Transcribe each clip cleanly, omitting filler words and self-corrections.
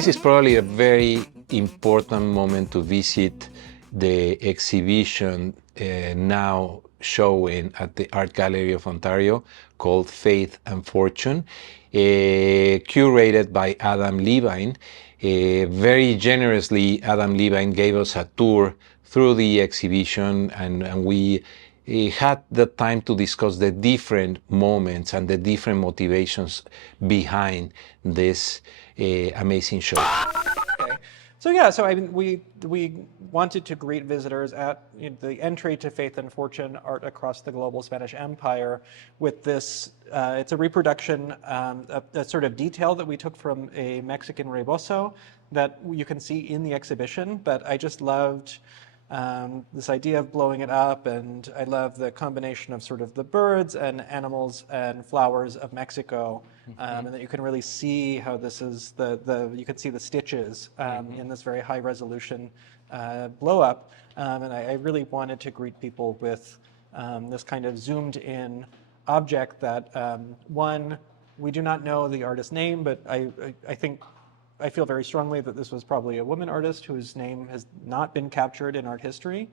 This is probably a very important moment to visit the exhibition now showing at the Art Gallery of Ontario called Faith and Fortune, curated by Adam Levine. Very generously, Adam Levine gave us a tour through the exhibition, and we had the time to discuss the different moments and the different motivations behind this amazing show. Okay. So I mean, we wanted to greet visitors at the entry to Faith and Fortune, Art Across the Global Spanish Empire, with this. It's a reproduction, a sort of detail that we took from a Mexican rebozo that you can see in the exhibition. But I just loved this idea of blowing it up, and I love the combination of sort of the birds and animals and flowers of Mexico, and that you can really see how this is you can see the stitches in this very high resolution blow up, and I really wanted to greet people with this kind of zoomed in object that one, we do not know the artist's name, but I feel very strongly that this was probably a woman artist whose name has not been captured in art history,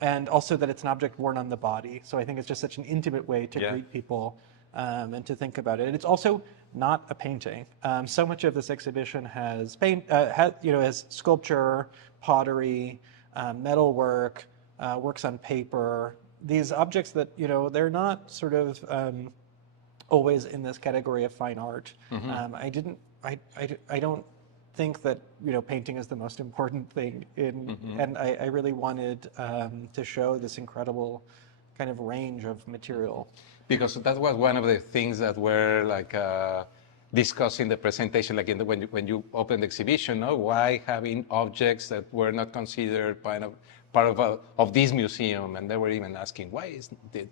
and also that it's an object worn on the body. So I think it's just such an intimate way to greet people and to think about it. And it's also not a painting. So much of this exhibition has has sculpture, pottery, metalwork, works on paper. These objects that they're not sort of always in this category of fine art. I don't think that painting is the most important thing and I really wanted to show this incredible kind of range of material. Because that was one of the things that were like discussed in the presentation, like when you opened the exhibition, why having objects that were not considered part of this museum, and they were even asking why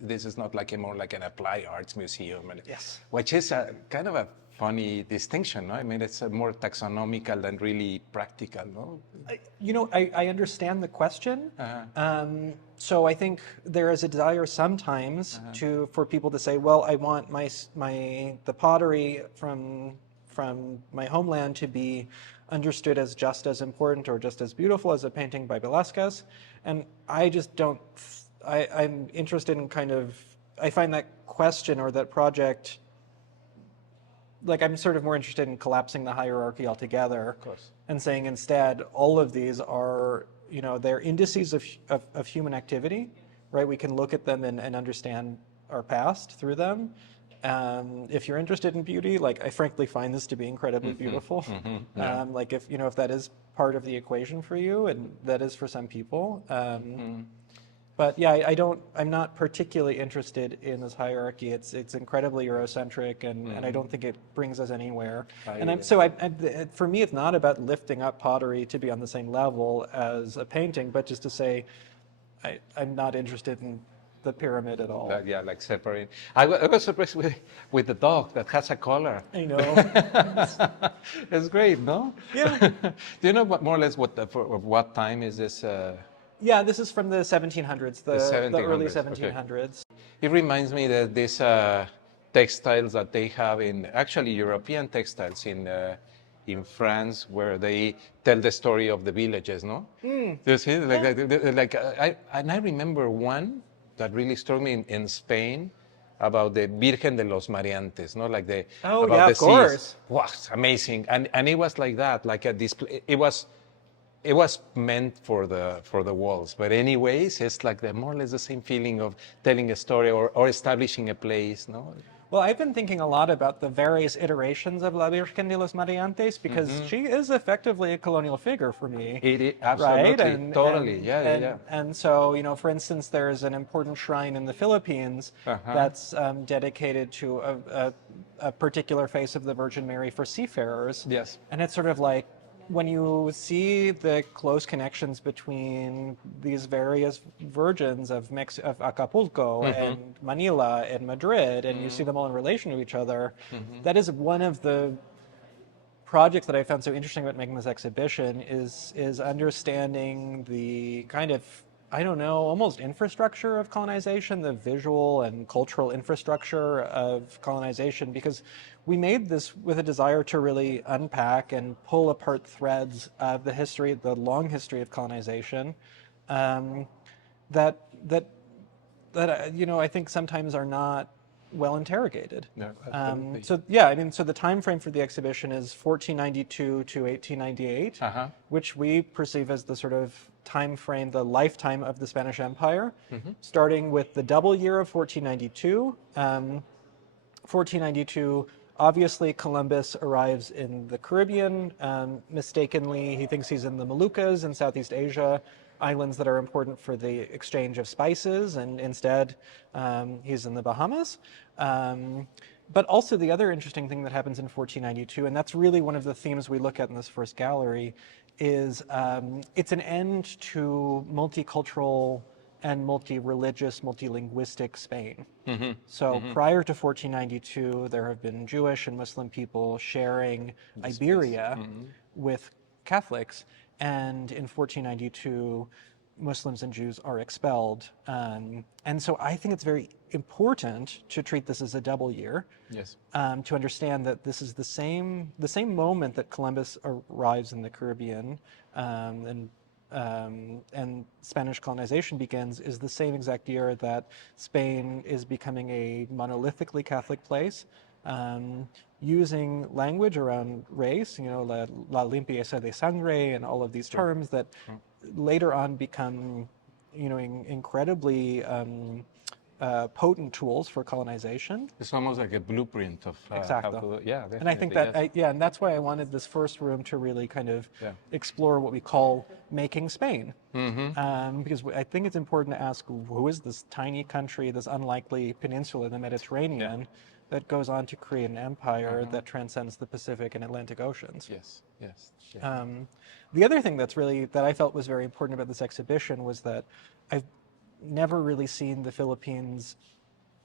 this is not like more like an applied arts museum, and yes, which is a kind of a funny distinction, no? I mean, it's more taxonomical than really practical, no? I understand the question. So I think there is a desire sometimes for people to say, well, I want the pottery from my homeland to be understood as just as important or just as beautiful as a painting by Velazquez, and I just don't. I'm interested in I find that question or that project. Like, I'm sort of more interested in collapsing the hierarchy altogether, of course, and saying instead all of these are, they're indices of human activity, right? We can look at them and understand our past through them. If you're interested in beauty, like I frankly find this to be incredibly beautiful. Like if that is part of the equation for you, and that is for some people. But yeah, I'm not particularly interested in this hierarchy. It's incredibly Eurocentric, and I don't think it brings us anywhere. For me, it's not about lifting up pottery to be on the same level as a painting, but just to say, I'm not interested in the pyramid at all. Like separate. I was surprised with the dog that has a collar. I know. It's great, no? Yeah. Do you know more or less what time is this? Yeah, this is from the 1700s, the early 1700s. Okay. It reminds me that these textiles that they have actually European textiles in France, where they tell the story of the villages, no? Do you see? I remember one that really struck me in Spain about the Virgen de los Mareantes, no? Like the of course. Wow, amazing, and it was like that, like a display. It was meant for the walls, but anyways, it's like more or less the same feeling of telling a story or establishing a place, no? Well, I've been thinking a lot about the various iterations of La Virgen de los Mareantes because she is effectively a colonial figure for me. It is, absolutely, right? totally, And so, for instance, there's an important shrine in the Philippines that's dedicated to a particular face of the Virgin Mary for seafarers. Yes. And it's sort of like, when you see the close connections between these various virgins of Acapulco and Manila and Madrid, and you see them all in relation to each other, that is one of the projects that I found so interesting about making this exhibition is understanding the kind of I don't know, almost infrastructure of colonization, the visual and cultural infrastructure of colonization, because we made this with a desire to really unpack and pull apart threads of the history, the long history of colonization, um, that that I think sometimes are not well interrogated. No, absolutely. So yeah, I mean, so the time frame for the exhibition is 1492 to 1898, Uh-huh. which we perceive as the sort of time frame, the lifetime of the Spanish Empire, Mm-hmm. starting with the double year of 1492. 1492, obviously Columbus arrives in the Caribbean. Mistakenly, he thinks he's in the Moluccas in Southeast Asia, islands that are important for the exchange of spices, and instead he's in the Bahamas. But also the other interesting thing that happens in 1492, and that's really one of the themes we look at in this first gallery, is it's an end to multicultural and multi-religious, multilinguistic Spain. So prior to 1492, there have been Jewish and Muslim people sharing Iberia with Catholics, and in 1492, Muslims and Jews are expelled. And so I think it's very important to treat this as a double year. Yes. To understand that this is the same moment that Columbus arrives in the Caribbean, and Spanish colonization begins, is the same exact year that Spain is becoming a monolithically Catholic place, using language around race, la limpieza de sangre, and all of these terms that later on become, incredibly potent tools for colonization. It's almost like a blueprint of how Exactly. to, yeah, definitely. And I think that, and that's why I wanted this first room to really kind of Yeah. explore what we call making Spain. Because I think it's important to ask, who is this tiny country, this unlikely peninsula in the Mediterranean that goes on to create an empire that transcends the Pacific and Atlantic Oceans? Yes, yes. Yeah. The other thing that I felt was very important about this exhibition was that I've never really seen the Philippines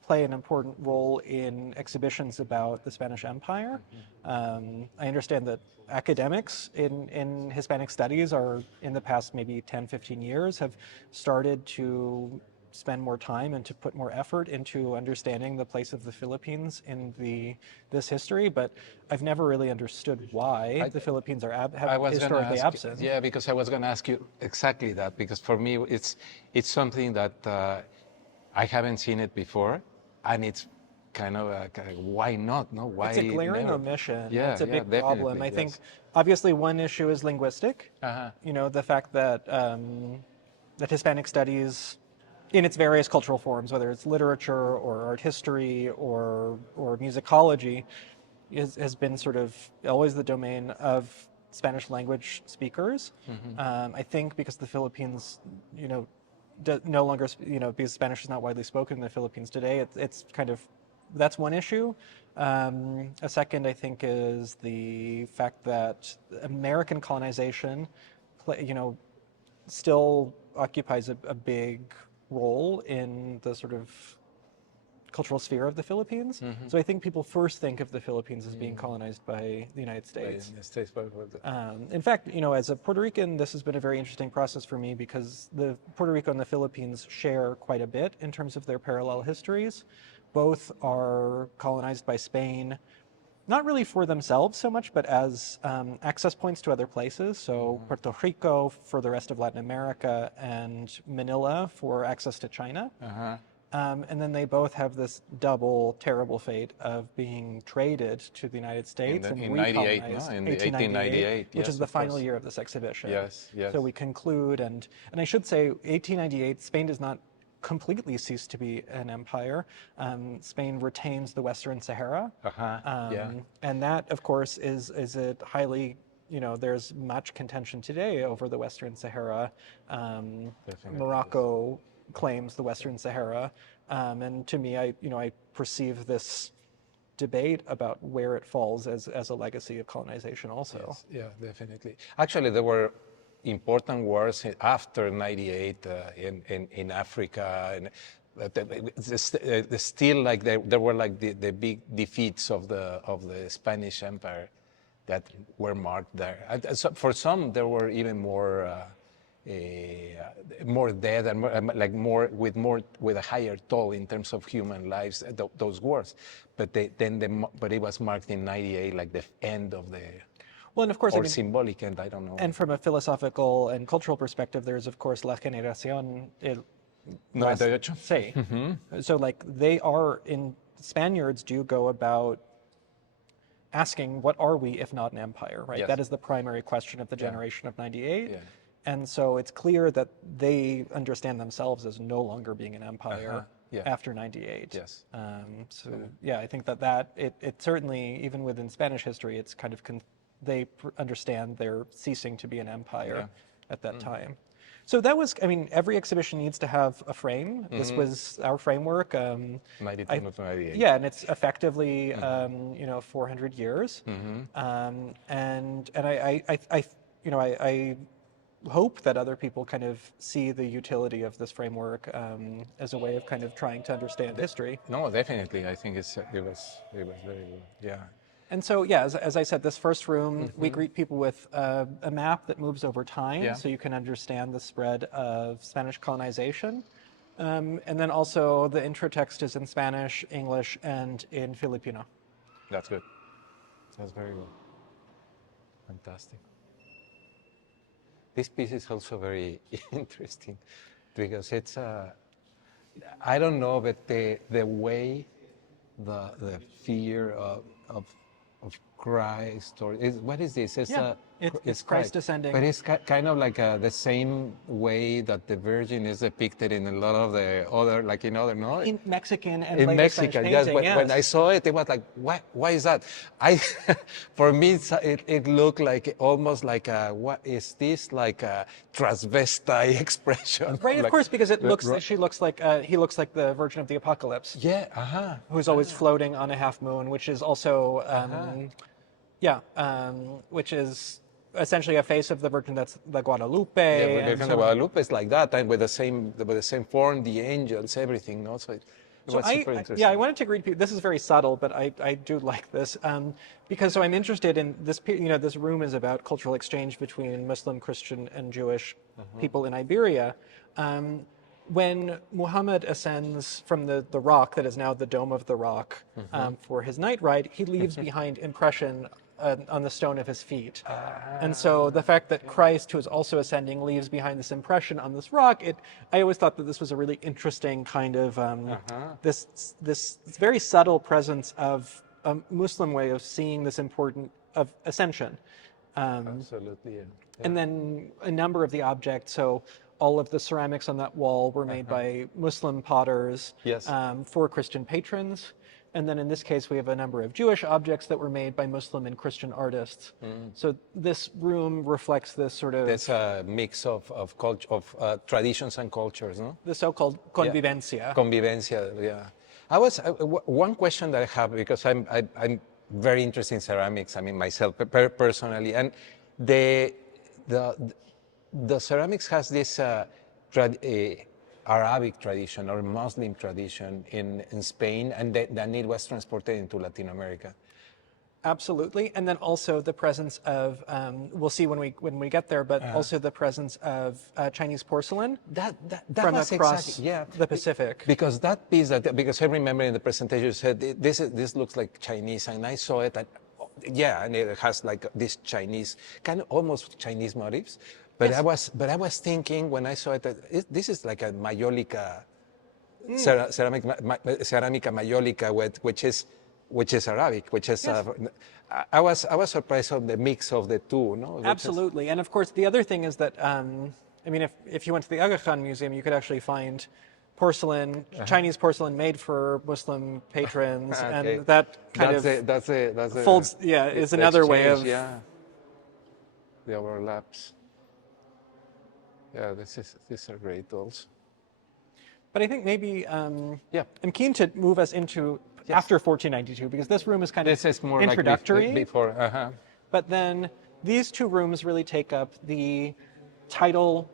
play an important role in exhibitions about the Spanish Empire. I understand that academics in Hispanic studies are, in the past maybe 10, 15 years, have started to spend more time and to put more effort into understanding the place of the Philippines in this history, but I've never really understood why the Philippines are historically absent. Yeah, because I was going to ask you exactly that, because for me it's something that I haven't seen it before, and it's kind of why not? No, why? It's a glaring never? omission. Yeah, It's a yeah, big problem. I think obviously one issue is linguistic. The fact that that Hispanic studies, in its various cultural forms, whether it's literature or art history or musicology, has been sort of always the domain of Spanish language speakers. I think because the Philippines, no longer, because Spanish is not widely spoken in the Philippines today, it's kind of, that's one issue. A second, I think, is the fact that American colonization, still occupies a big role in the sort of cultural sphere of the Philippines. So I think people first think of the Philippines as being colonized by the United States. In fact, as a Puerto Rican, this has been a very interesting process for me, because the Puerto Rico and the Philippines share quite a bit in terms of their parallel histories. Both are colonized by Spain, not really for themselves so much, but as access points to other places. So Puerto Rico for the rest of Latin America, and Manila for access to China. And then they both have this double terrible fate of being traded to the United States in and 98, recolonized in 1898, which yes, is the of final course. year of this exhibition. Yes, yes. So we conclude, and I should say 1898, Spain does not completely cease to be an empire. Spain retains the Western Sahara. And that, of course, is a highly, there's much contention today over the Western Sahara. Morocco claims the Western Sahara. And to me, I perceive this debate about where it falls as a legacy of colonization also. Yes, yeah, definitely. Actually, there were important wars after 98 in Africa, and still like there were like the big defeats of the Spanish Empire that were marked there. And so for some, there were even more more dead and more, like more with a higher toll in terms of human lives. Those wars, but but it was marked in '98 like the end of the. Well, and of course, Or symbolic end, I don't know. And from a philosophical and cultural perspective, there's of course la generación 98. Sí. So like they are Spaniards do go about asking, what are we if not an empire, right? Yes. That is the primary question of the generation of '98. Yeah. And so it's clear that they understand themselves as no longer being an empire after '98. Yes. I think that it certainly, even within Spanish history, it's kind of they understand they're ceasing to be an empire at that time. So that was, every exhibition needs to have a frame. This was our framework. 1998. Yeah, and it's effectively, 400 years. And I hope that other people kind of see the utility of this framework as a way of kind of trying to understand history. No, definitely. I think it was very good. Yeah. And so, as I said, this first room, we greet people with a map that moves over time, so you can understand the spread of Spanish colonization. And then also the intro text is in Spanish, English, and in Filipino. That's good. That's very good. Fantastic. This piece is also very interesting because it's I don't know, but the way the figure of Christ, or what is this? It's Christ descending. But it's kind of like the same way that the Virgin is depicted in a lot of the other, like in other, no? In Mexican and in later Mexican, Spanish yes. painting, When I saw it, it was like, why is that? For me, it looked like almost like what is this, like a transvestite expression? Right, like, of course, because he looks like the Virgin of the Apocalypse. Yeah, Who's always floating on a half moon, which is also, which is essentially a face of the Virgin that's the Guadalupe. Yeah, Virgen de Guadalupe is like that, and with the same form, the angels, everything. No? So it was super interesting. I wanted to greet people. This is very subtle, but I do like this because I'm interested in this. This room is about cultural exchange between Muslim, Christian, and Jewish people in Iberia. When Muhammad ascends from the rock that is now the Dome of the Rock for his night ride, he leaves behind impression on the stone of his feet. And so the fact that Christ, who is also ascending, leaves behind this impression on this rock, I always thought that this was a really interesting kind of this very subtle presence of a Muslim way of seeing this important of ascension. Absolutely, yeah. And then a number of the objects, so all of the ceramics on that wall were made by Muslim potters for Christian patrons. And then in this case, we have a number of Jewish objects that were made by Muslim and Christian artists. So this room reflects this sort of... There's a mix of traditions and cultures, no? The so-called convivencia. Convivencia, yeah. One question that I have, because I'm very interested in ceramics, myself personally, and the ceramics has this Arabic tradition or Muslim tradition in Spain, and then it was transported into Latin America. Absolutely, and then also the presence of we'll see when we get there, but also the presence of Chinese porcelain that from was across exactly, the Pacific. Because that piece, because I remember in the presentation you said this looks like Chinese, and I saw it, and it has like this Chinese kind of almost Chinese motifs. But yes. I was thinking when I saw it that this is like a Mayolica, ceramica Mayolica, which is Arabic, which is. Yes. I was surprised of the mix of the two, no? Absolutely, and of course the other thing is that if you went to the Aga Khan Museum, you could actually find porcelain, Chinese porcelain made for Muslim patrons, and that kind that's folds. Is another way of the overlaps. Yeah, these are great tools. But I think maybe I'm keen to move us into after 1492, because this room is kind of more introductory. Like before, But then these two rooms really take up the title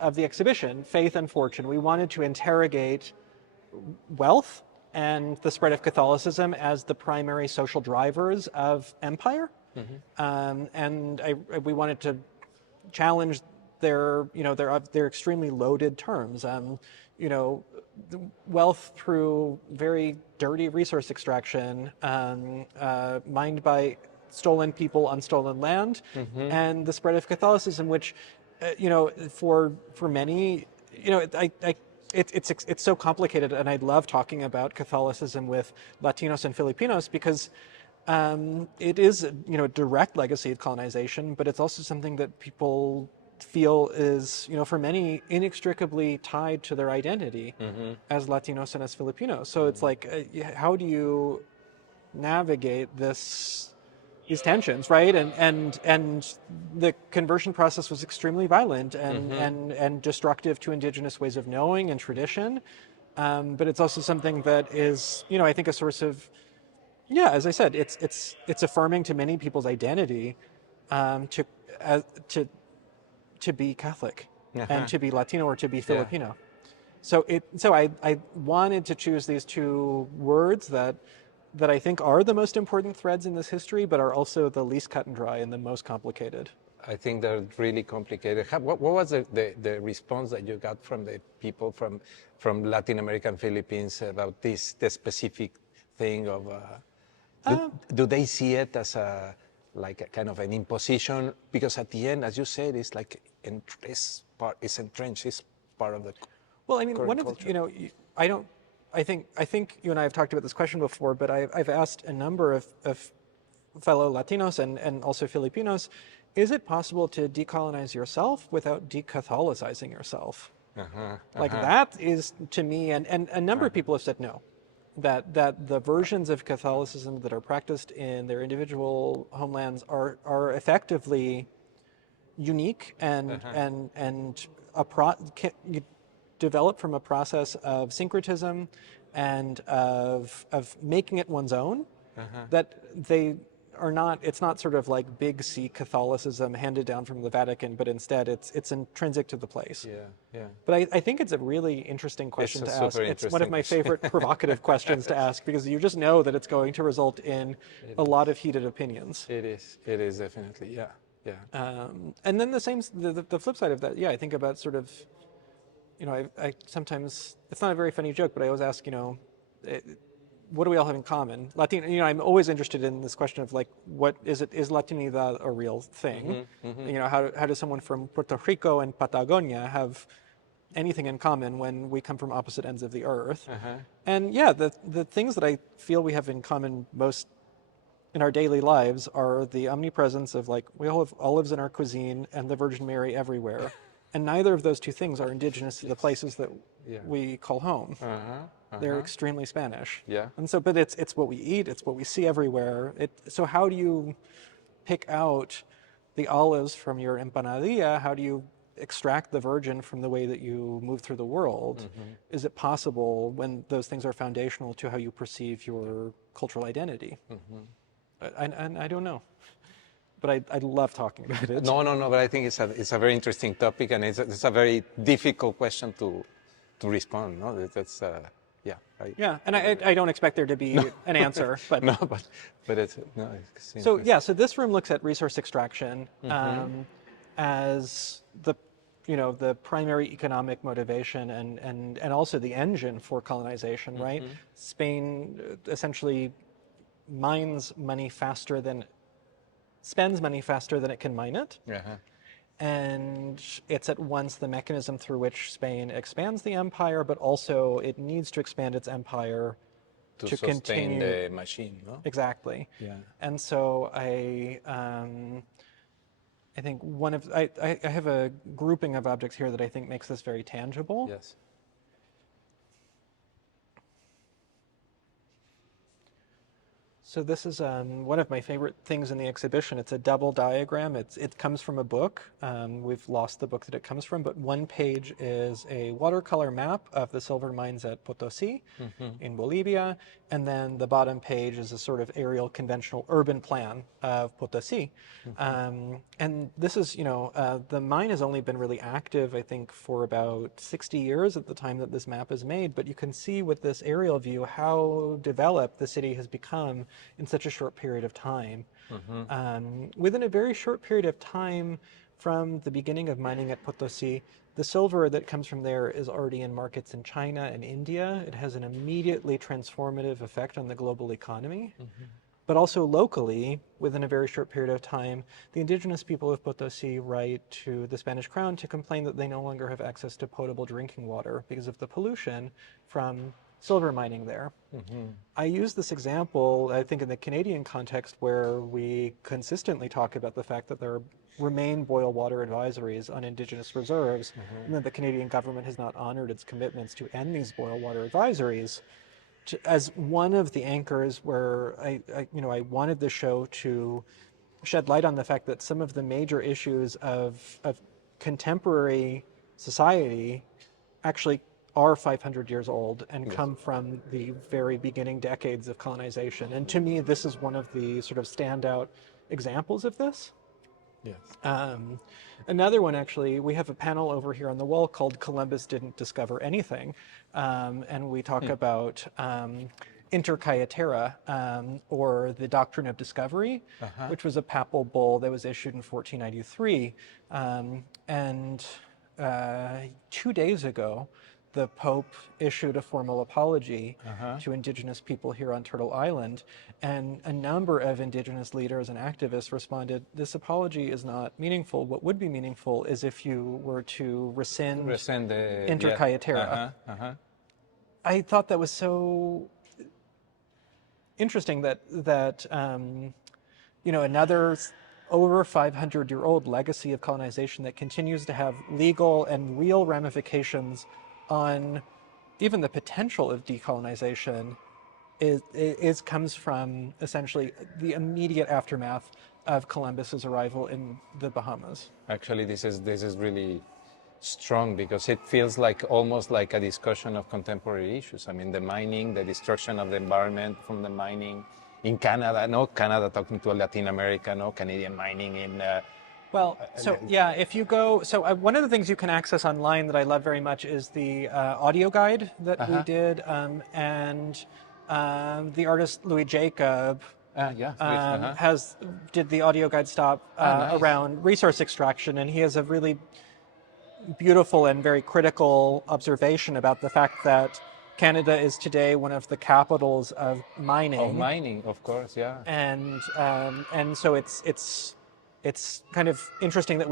of the exhibition, Faith and Fortune. We wanted to interrogate wealth and the spread of Catholicism as the primary social drivers of empire. And we wanted to challenge they're extremely loaded terms. Wealth through very dirty resource extraction, mined by stolen people on stolen land, and the spread of Catholicism, which, for many, it's so complicated, and I love talking about Catholicism with Latinos and Filipinos because it is a direct legacy of colonization, but it's also something that people feel is, for many, inextricably tied to their identity as Latinos and as Filipinos. So it's like, how do you navigate these tensions, right? And the conversion process was extremely violent and destructive to indigenous ways of knowing and tradition. But it's also something that is, I think, a source of, as I said, it's affirming to many people's identity, to be Catholic and to be Latino or to be Filipino. So I wanted to choose these two words that I think are the most important threads in this history, but are also the least cut and dry and the most complicated. I think they're really complicated. What was the response that you got from the people from Latin American Philippines about the specific thing of? Do they see it as a kind of an imposition? Because at the end, as you said, it's like it's entrenched. It's part of the. Well, I mean, one of the, I think you and I have talked about this question before, but I've asked a number of fellow Latinos and also Filipinos, is it possible to decolonize yourself without decatholicizing yourself? Like that is, to me, and a number of people have said no. That the versions of Catholicism that are practiced in their individual homelands are effectively unique and developed from a process of syncretism and of making it one's own. That they are not. It's not sort of like big C Catholicism handed down from the Vatican, but instead it's intrinsic to the place. But I think it's a really interesting question to ask. It's one of my favorite provocative questions to ask because you just know that it's going to result in a lot of heated opinions. It is definitely, yeah. And then the flip side of that, I think about sort of, I sometimes, it's not a very funny joke, but I always ask, what do we all have in common? Latino, I'm always interested in this question of like, is Latinidad a real thing? How does someone from Puerto Rico and Patagonia have anything in common when we come from opposite ends of the earth? And the things that I feel we have in common most in our daily lives are the omnipresence of like, we all have olives in our cuisine and the Virgin Mary everywhere. And neither of those two things are indigenous to the places that we call home. They're extremely Spanish. And so, but it's what we eat, it's what we see everywhere. So how do you pick out the olives from your empanadilla? How do you extract the Virgin from the way that you move through the world? Is it possible when those things are foundational to how you perceive your cultural identity? And I don't know. But I love talking about it. No. But I think it's a very interesting topic, and it's a very difficult question to respond. No, that's and I don't expect there to be an answer, but but it's so so this room looks at resource extraction as the primary economic motivation and also the engine for colonization, right? Spain essentially spends money faster than it can mine it. And it's at once the mechanism through which Spain expands the empire, but also it needs to expand its empire to sustain continue the machine, no? Exactly. And so I think I have a grouping of objects here that I think makes this very tangible. Yes. So this is one of my favorite things in the exhibition. It's a double diagram. It comes from a book. We've lost the book that it comes from, but one page is a watercolor map of the silver mines at Potosi in Bolivia, and then the bottom page is a sort of aerial conventional urban plan of Potosi. And this is, the mine has only been really active, I think, for about 60 years at the time that this map is made, but you can see with this aerial view how developed the city has become in such a short period of time. Within a very short period of time, from the beginning of mining at Potosi, the silver that comes from there is already in markets in China and India. It has an immediately transformative effect on the global economy. But also locally, within a very short period of time, the indigenous people of Potosi write to the Spanish crown to complain that they no longer have access to potable drinking water because of the pollution from silver mining there. I use this example, I think, in the Canadian context, where we consistently talk about the fact that there remain boil water advisories on indigenous reserves, and that the Canadian government has not honored its commitments to end these boil water advisories. As one of the anchors where I wanted the show to shed light on the fact that some of the major issues of contemporary society actually are 500 years old and come from the very beginning decades of colonization. And to me, this is one of the sort of standout examples of this. Yes. Another one, actually, we have a panel over here on the wall called Columbus Didn't Discover Anything. And we talk about Intercaetera, or the Doctrine of Discovery, which was a papal bull that was issued in 1493. And 2 days ago, the Pope issued a formal apology to indigenous people here on Turtle Island, and a number of indigenous leaders and activists responded, this apology is not meaningful. What would be meaningful is if you were to rescind the Intercaetera. I thought that was so interesting that another over 500-year-old legacy of colonization that continues to have legal and real ramifications on even the potential of decolonization comes from essentially the immediate aftermath of Columbus's arrival in the Bahamas. Actually, this is really strong because it feels like almost like a discussion of contemporary issues. I mean, the mining, the destruction of the environment from the mining in Canada, Canada talking to Latin America, Canadian mining in... if you go, one of the things you can access online that I love very much is the audio guide that we did, and the artist Louis Jacob did the audio guide stop nice. around resource extraction, and he has a really beautiful and very critical observation about the fact that Canada is today one of the capitals of mining. Of mining, of course, yeah. And so it's kind of interesting that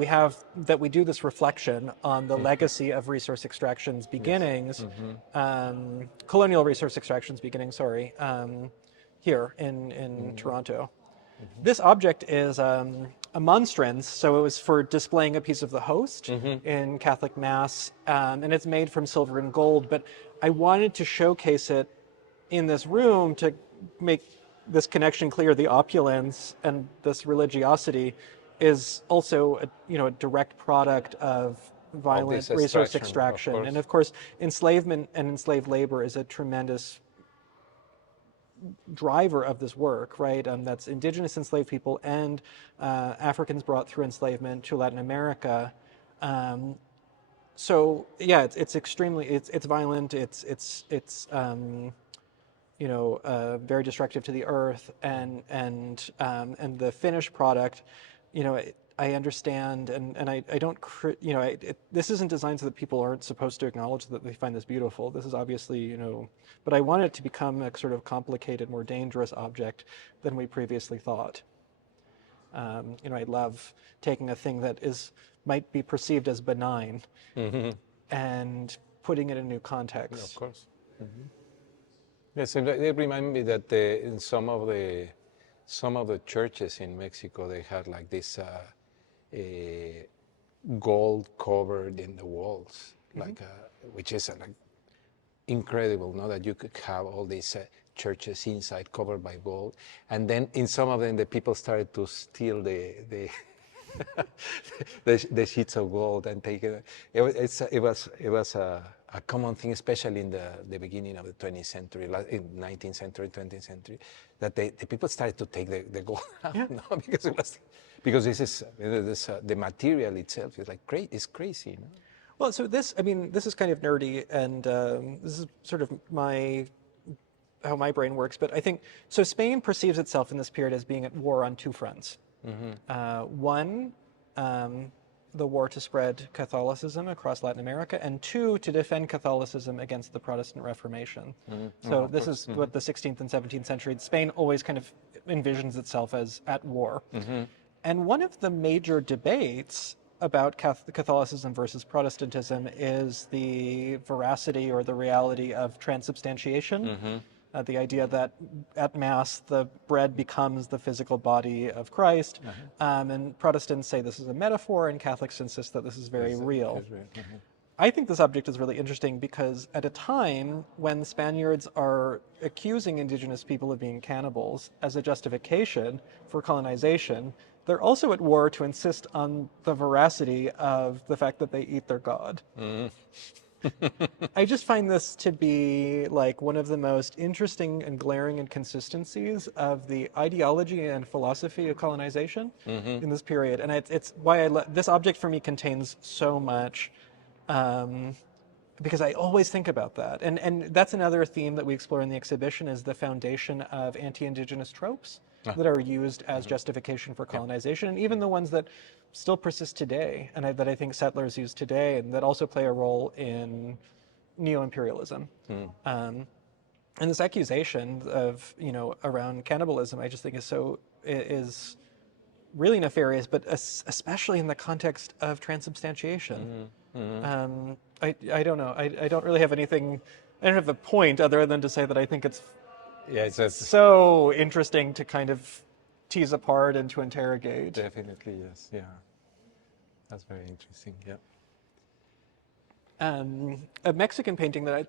we do this reflection on the legacy of resource extractions beginnings, colonial resource extractions beginning, here in Toronto. This object is a monstrance, so it was for displaying a piece of the host in Catholic Mass, and it's made from silver and gold, but I wanted to showcase it in this room to make this connection clear. The opulence and this religiosity is also a direct product of violent resource extraction. And of course, enslavement and enslaved labor is a tremendous driver of this work, right? That's indigenous enslaved people and Africans brought through enslavement to Latin America. It's extremely, it's violent, it's very destructive to the earth, and the finished product, I understand, and I don't, this isn't designed so that people aren't supposed to acknowledge that they find this beautiful. This is obviously, but I want it to become a sort of complicated, more dangerous object than we previously thought. I love taking a thing that might be perceived as benign and putting it in a new context. Yeah, of course. Yes, and it reminded me that in some of the churches in Mexico, they had like this gold covered in the walls, which is like incredible, that you could have all these churches inside covered by gold, and then in some of them the people started to steal the the sheets of gold and take it. It was a common thing, especially in the beginning of the 20th century, in 19th century, 20th century, that the people started to take the gold out, because this is the material itself is like it's crazy. Well, so this is kind of nerdy, and this is sort of how my brain works, but I think, so Spain perceives itself in this period as being at war on two fronts. One, the war to spread Catholicism across Latin America, and two, to defend Catholicism against the Protestant Reformation. So this is what the 16th and 17th century, Spain always kind of envisions itself as at war. And one of the major debates about Catholicism versus Protestantism is the veracity or the reality of transubstantiation. The idea that at Mass the bread becomes the physical body of Christ, and Protestants say this is a metaphor, and Catholics insist that this is very real. I think the subject is really interesting because at a time when Spaniards are accusing indigenous people of being cannibals as a justification for colonization, they're also at war to insist on the veracity of the fact that they eat their God. I just find this to be like one of the most interesting and glaring inconsistencies of the ideology and philosophy of colonization in this period. And it's why this object for me contains so much, because I always think about that. And that's another theme that we explore in the exhibition, is the foundation of anti-indigenous tropes that are used as justification for colonization, and even the ones that still persist today, and that I think settlers use today, and that also play a role in neo-imperialism. And this accusation of, around cannibalism, I just think is really nefarious, but especially in the context of transubstantiation. I don't know. I don't really have anything. I don't have a point other than to say that I think it's so interesting to kind of tease apart and to interrogate. Definitely, yes. Yeah. That's very interesting. Yeah. A Mexican painting that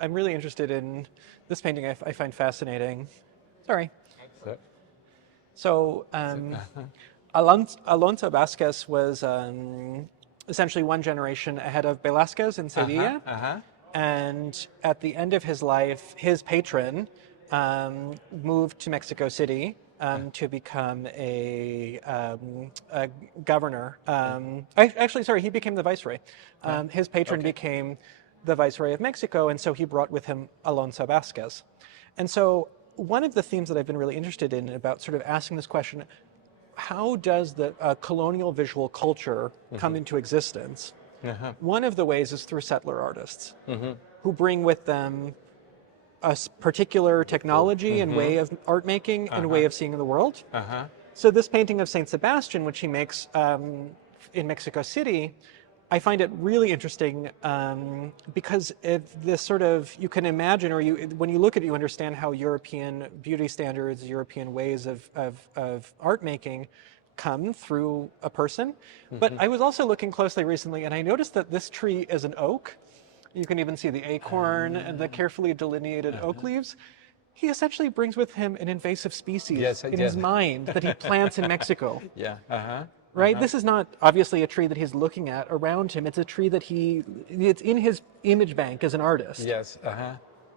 I'm really interested in this painting. I find fascinating. Sorry. So Alonso Vasquez was essentially one generation ahead of Velazquez in Sevilla. And at the end of his life, his patron moved to Mexico City to become a governor. He became the viceroy. His patron became the viceroy of Mexico, and so he brought with him Alonso Vasquez. And so one of the themes that I've been really interested in about sort of asking this question, how does the colonial visual culture come into existence? One of the ways is through settler artists who bring with them a particular technology and way of art making and way of seeing the world. So this painting of Saint Sebastian, which he makes in Mexico City, I find it really interesting because if this sort of, you can imagine, or when you look at it, you understand how European beauty standards, European ways of art making come through a person. But I was also looking closely recently, and I noticed that this tree is an oak. You can even see the acorn and the carefully delineated oak leaves. He essentially brings with him an invasive species in his mind that he plants in Mexico. Right? This is not obviously a tree that he's looking at around him. It's a tree that it's in his image bank as an artist.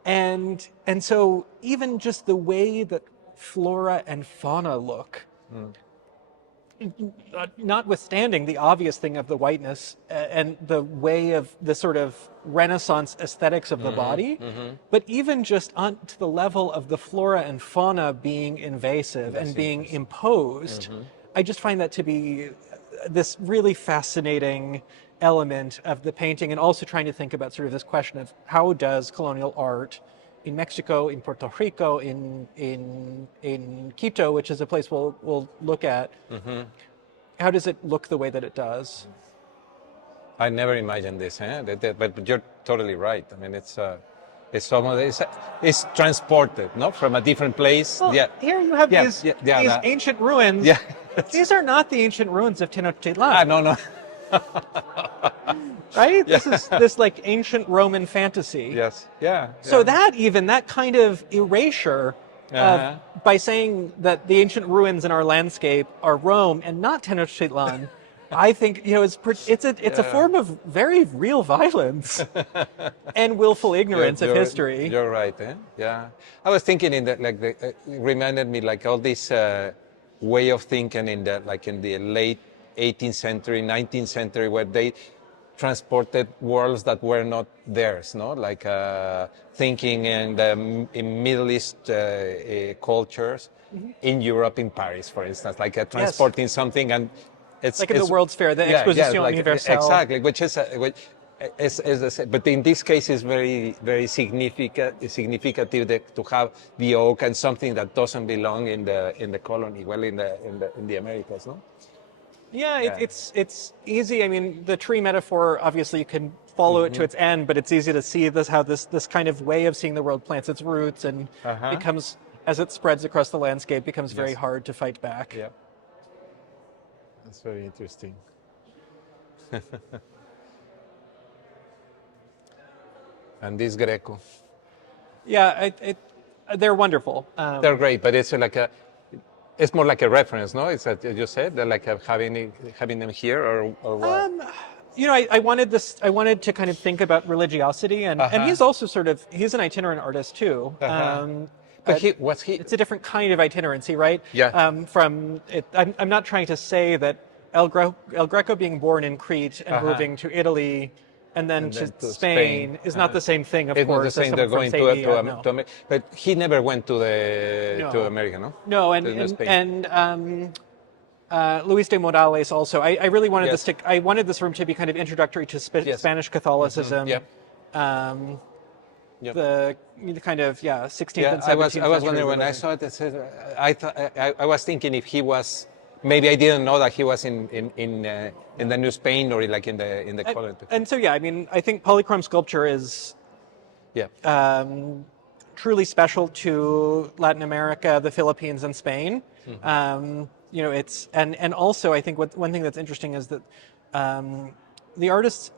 And so even just the way that flora and fauna look, notwithstanding the obvious thing of the whiteness and the way of the sort of Renaissance aesthetics of the body, but even just onto the level of the flora and fauna being invasive and being imposed, I just find that to be this really fascinating element of the painting, and also trying to think about sort of this question of how does colonial art in Mexico, in Puerto Rico, in Quito, which is a place we'll look at, how does it look the way that it does? I never imagined this, but you're totally right. I mean, it's transported, no, from a different place. Well, here you have these ancient ruins. These are not the ancient ruins of Tenochtitlan. No. Right? This is this like ancient Roman fantasy. So that kind of erasure by saying that the ancient ruins in our landscape are Rome and not Tenochtitlan, I think it's a form of very real violence and willful ignorance of history. You're right. Yeah, I was thinking in that it reminded me like all this way of thinking in the late 18th century, 19th century, where they transported worlds that were not theirs, no? Like thinking in Middle East cultures, in Europe, in Paris, for instance, like transporting something and it's like in the World's Fair, the yeah, yeah, Exposition like Universelle. exactly, which is the same. But in this case, it's very significative to have the oak and something that doesn't belong in the colony, well, in the Americas, no? Yeah, Yeah. it's easy. I mean, the tree metaphor, obviously you can follow it to its end, but it's easy to see how this kind of way of seeing the world plants its roots and becomes, as it spreads across the landscape, becomes very hard to fight back. Yeah, that's very interesting. And this Greco, Yeah, they're wonderful. they're great, but it's more like a reference, no? It's that you said that like having them here or what? You know, I wanted to kind of think about religiosity, and he's also he's an itinerant artist too. But he? It's a different kind of itinerancy, right? Yeah. I'm not trying to say that El Greco being born in Crete and moving to Italy and then to Spain is not the same thing, of it's course. Not the same. As They're someone going from Sevilla, no. to America, but he never went to America, no? No, Luis de Morales also. I really wanted I wanted this room to be kind of introductory to Spanish Catholicism. Yep. The kind of 16th and 17th I was wondering when I saw it. I was thinking if he was. Maybe I didn't know that he was in the New Spain or like in the colony. And so I mean, I think polychrome sculpture is truly special to Latin America, the Philippines, and Spain. You know, it's and also I think one thing that's interesting is that the artists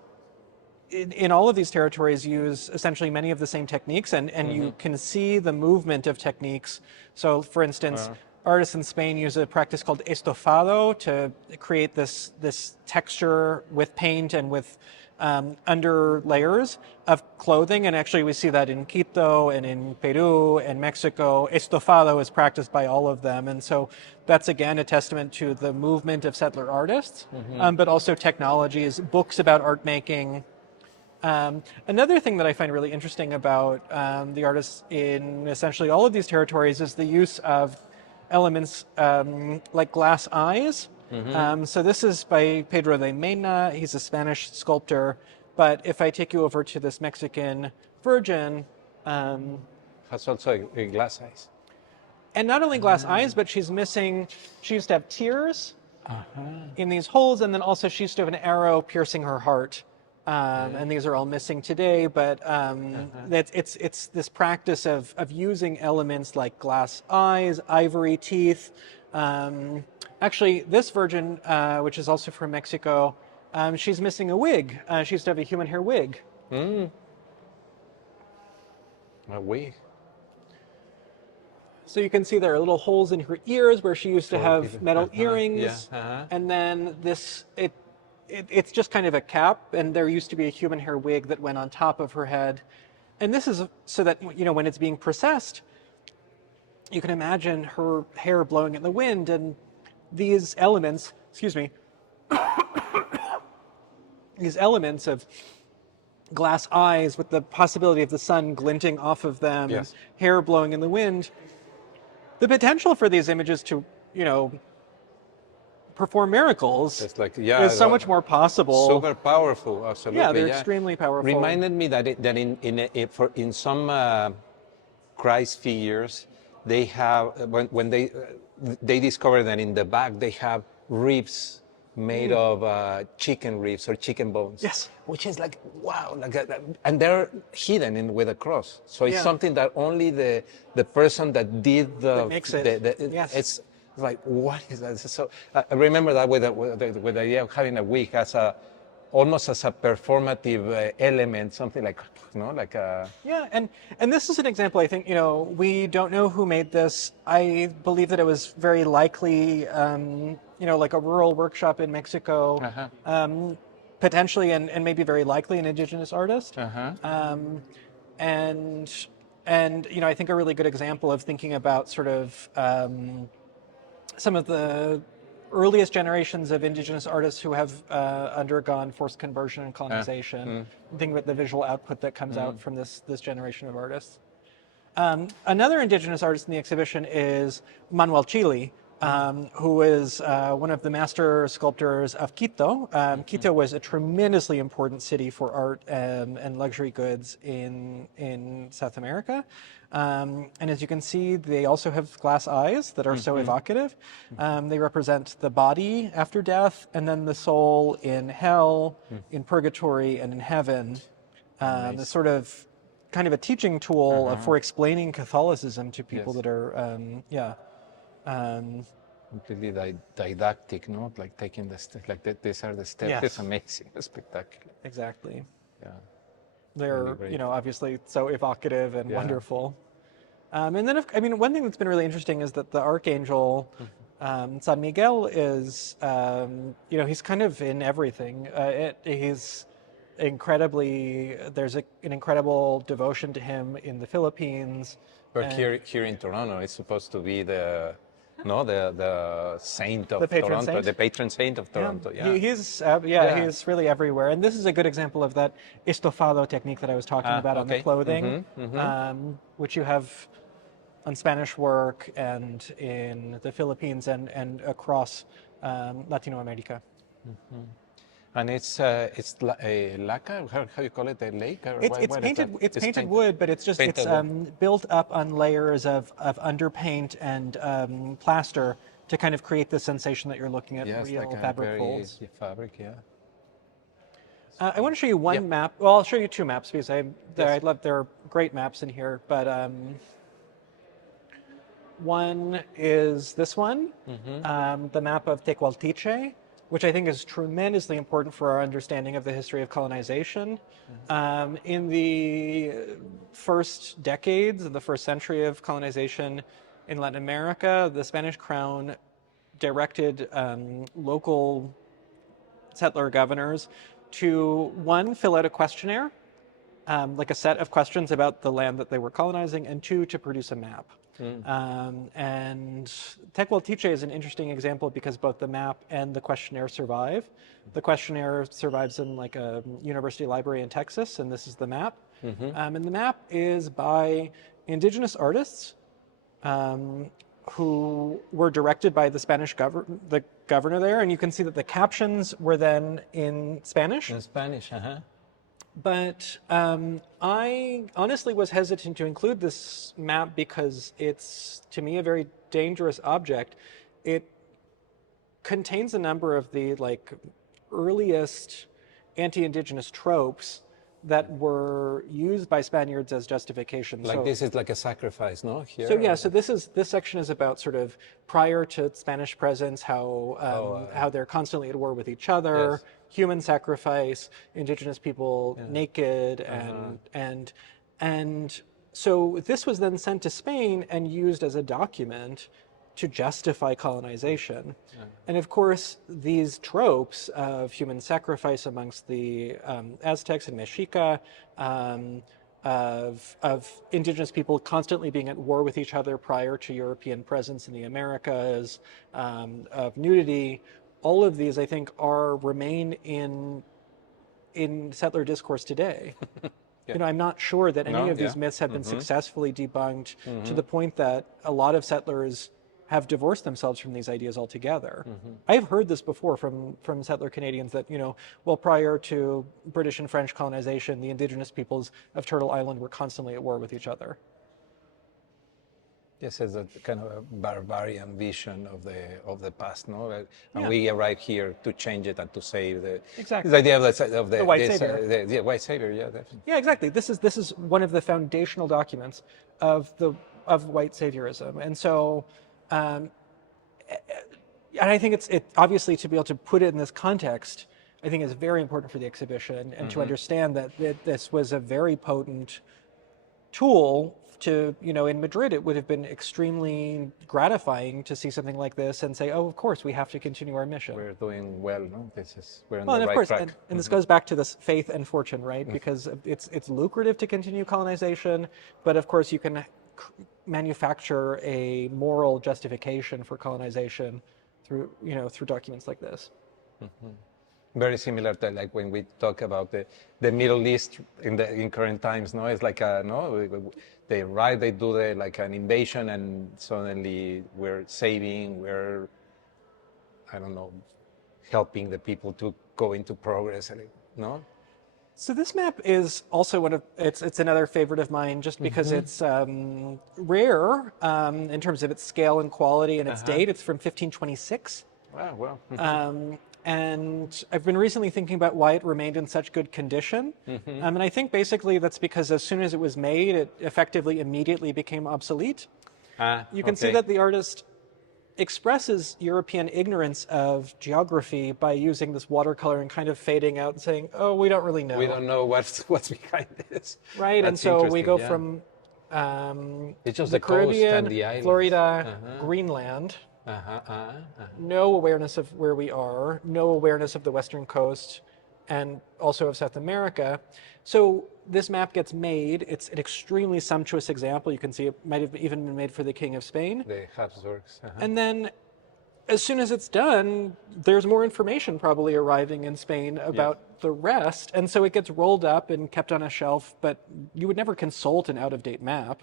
in all of these territories use essentially many of the same techniques, and you can see the movement of techniques. So, for instance, artists in Spain use a practice called estofado to create this texture with paint and with under layers of clothing, and actually we see that in Quito and in Peru and Mexico. Estofado is practiced by all of them, and so that's again a testament to the movement of settler artists, but also technologies, books about art making. Another thing that I find really interesting about the artists in essentially all of these territories is the use of elements like glass eyes. So this is by Pedro de Mena. He's a Spanish sculptor. But if I take you over to this Mexican Virgin, has also a glass eyes. And not only glass eyes, but she used to have tears in these holes, and then also she used to have an arrow piercing her heart. And these are all missing today, but it's this practice of using elements like glass eyes, ivory teeth. Actually, this Virgin, which is also from Mexico, she's missing a wig. She used to have a human hair wig. A wig. So you can see there are little holes in her ears where she used to have metal earrings. And then it's just kind of a cap, and there used to be a human hair wig that went on top of her head. And this is so that, you know, when it's being processed, you can imagine her hair blowing in the wind, and these elements, these elements of glass eyes with the possibility of the sun glinting off of them, and hair blowing in the wind, the potential for these images to, you know, perform miracles is so much more possible. Super powerful, absolutely. Yeah, they're extremely powerful. Reminded me that in some Christ figures, they have when they discover that in the back they have ribs made of chicken ribs or chicken bones. Yes, which is like wow, and they're hidden with a cross. So it's something that only the person that did that makes it. It's like, what is that? So I remember that with the idea of having a wig as almost as a performative element, something like, you know, like a... Yeah, and this is an example, I think, you know, we don't know who made this. I believe that it was very likely, you know, like a rural workshop in Mexico, potentially, and maybe very likely an indigenous artist. And, you know, I think a really good example of thinking about sort of some of the earliest generations of indigenous artists who have undergone forced conversion and colonization. Think about the visual output that comes out from this generation of artists. Another indigenous artist in the exhibition is Manuel Chili, who is one of the master sculptors of Quito. Quito was a tremendously important city for art and luxury goods in South America. And as you can see, they also have glass eyes that are so evocative. They represent the body after death, and then the soul in hell, in purgatory, and in heaven. The sort of kind of a teaching tool for explaining Catholicism to people that are, Completely didactic, no? Like taking the steps, like these are the steps. Yes. It's amazing, spectacular. exactly. Yeah. They're, Really great. obviously so evocative and Yeah. wonderful. And then, one thing that's been really interesting is that the Archangel, San Miguel, is, he's kind of in everything. He's incredibly, there's an incredible devotion to him in the Philippines. But and here in Toronto, it's supposed to be the saint of The patron Toronto, saint? the patron saint of Toronto. Yeah. He's really everywhere. And this is a good example of that estofado technique that I was talking about on the okay. clothing, which you have on Spanish work and in the Philippines and across Latino America. And it's lacquer. How you call it? A lake? Or It's what is painted. that? It's painted wood, but it's Painted wood. built up on layers of underpaint and plaster to kind of create the sensation that you're looking at Yes, real like a fabric very folds. fabric. Yeah. I want to show you one map. Well, I'll show you two maps because I love there are great maps in here. But one is this one, the map of Tecualtiche, which I think is tremendously important for our understanding of the history of colonization. In the first decades of the first century of colonization in Latin America, the Spanish crown directed local settler governors to, one, fill out a questionnaire, like a set of questions about the land that they were colonizing, and two, to produce a map. And Tecualtiche is an interesting example because both the map and the questionnaire survive. The questionnaire survives in like a university library in Texas, and this is the map. And the map is by indigenous artists who were directed by the Spanish governor there. And you can see that the captions were then in Spanish. In Spanish, But I honestly was hesitant to include this map because it's, to me, a very dangerous object. It contains a number of the earliest anti-indigenous tropes that were used by Spaniards as justification. like this is like a sacrifice, no? Here. So this section is about sort of prior to Spanish presence, how they're constantly at war with each other, Yes. human sacrifice, indigenous people naked, and so this was then sent to Spain and used as a document to justify colonization. And of course, these tropes of human sacrifice amongst the Aztecs and Mexica, of indigenous people constantly being at war with each other prior to European presence in the Americas, of nudity, all of these, I think, remain in settler discourse today. I'm not sure that any of these myths have been successfully debunked to the point that a lot of settlers have divorced themselves from these ideas altogether. I've heard this before from settler Canadians that, prior to British and French colonization, the indigenous peoples of Turtle Island were constantly at war with each other. This is a kind of a barbarian vision of the past, no? And we arrive here to change it and to save the Exactly. This idea of the white savior. the white savior, yeah, definitely. Yeah, exactly. This is one of the foundational documents of white saviorism, and so, and I think it obviously, to be able to put it in this context, I think is very important for the exhibition, and to understand that this was a very potent tool. In Madrid, it would have been extremely gratifying to see something like this and say, oh, of course, we have to continue our mission. We're doing well, no? We're on Well, the and of right course, track. and this goes back to this faith and fortune, right? Because it's lucrative to continue colonization, but of course you can manufacture a moral justification for colonization through documents like this. Very similar to like when we talk about the Middle East in current times. No, it's like they do like an invasion, and suddenly we're saving, we're, I don't know, helping the people to go into progress. And no. So this map is also it's another favorite of mine, just because it's rare in terms of its scale and quality and its date. It's from 1526. Wow, well. And I've been recently thinking about why it remained in such good condition. And I think basically that's because as soon as it was made, it effectively immediately became obsolete. You can see that the artist expresses European ignorance of geography by using this watercolor and kind of fading out and saying, oh, we don't really know. We don't know what's behind this. Right, and so we go from it's just the Caribbean, coast and the islands. Florida, Greenland. No awareness of where we are, no awareness of the western coast, and also of South America. So this map gets made. It's an extremely sumptuous example. You can see it might have even been made for the King of Spain. The Habsburgs. And then as soon as it's done, there's more information probably arriving in Spain about the rest. And so it gets rolled up and kept on a shelf, but you would never consult an out-of-date map.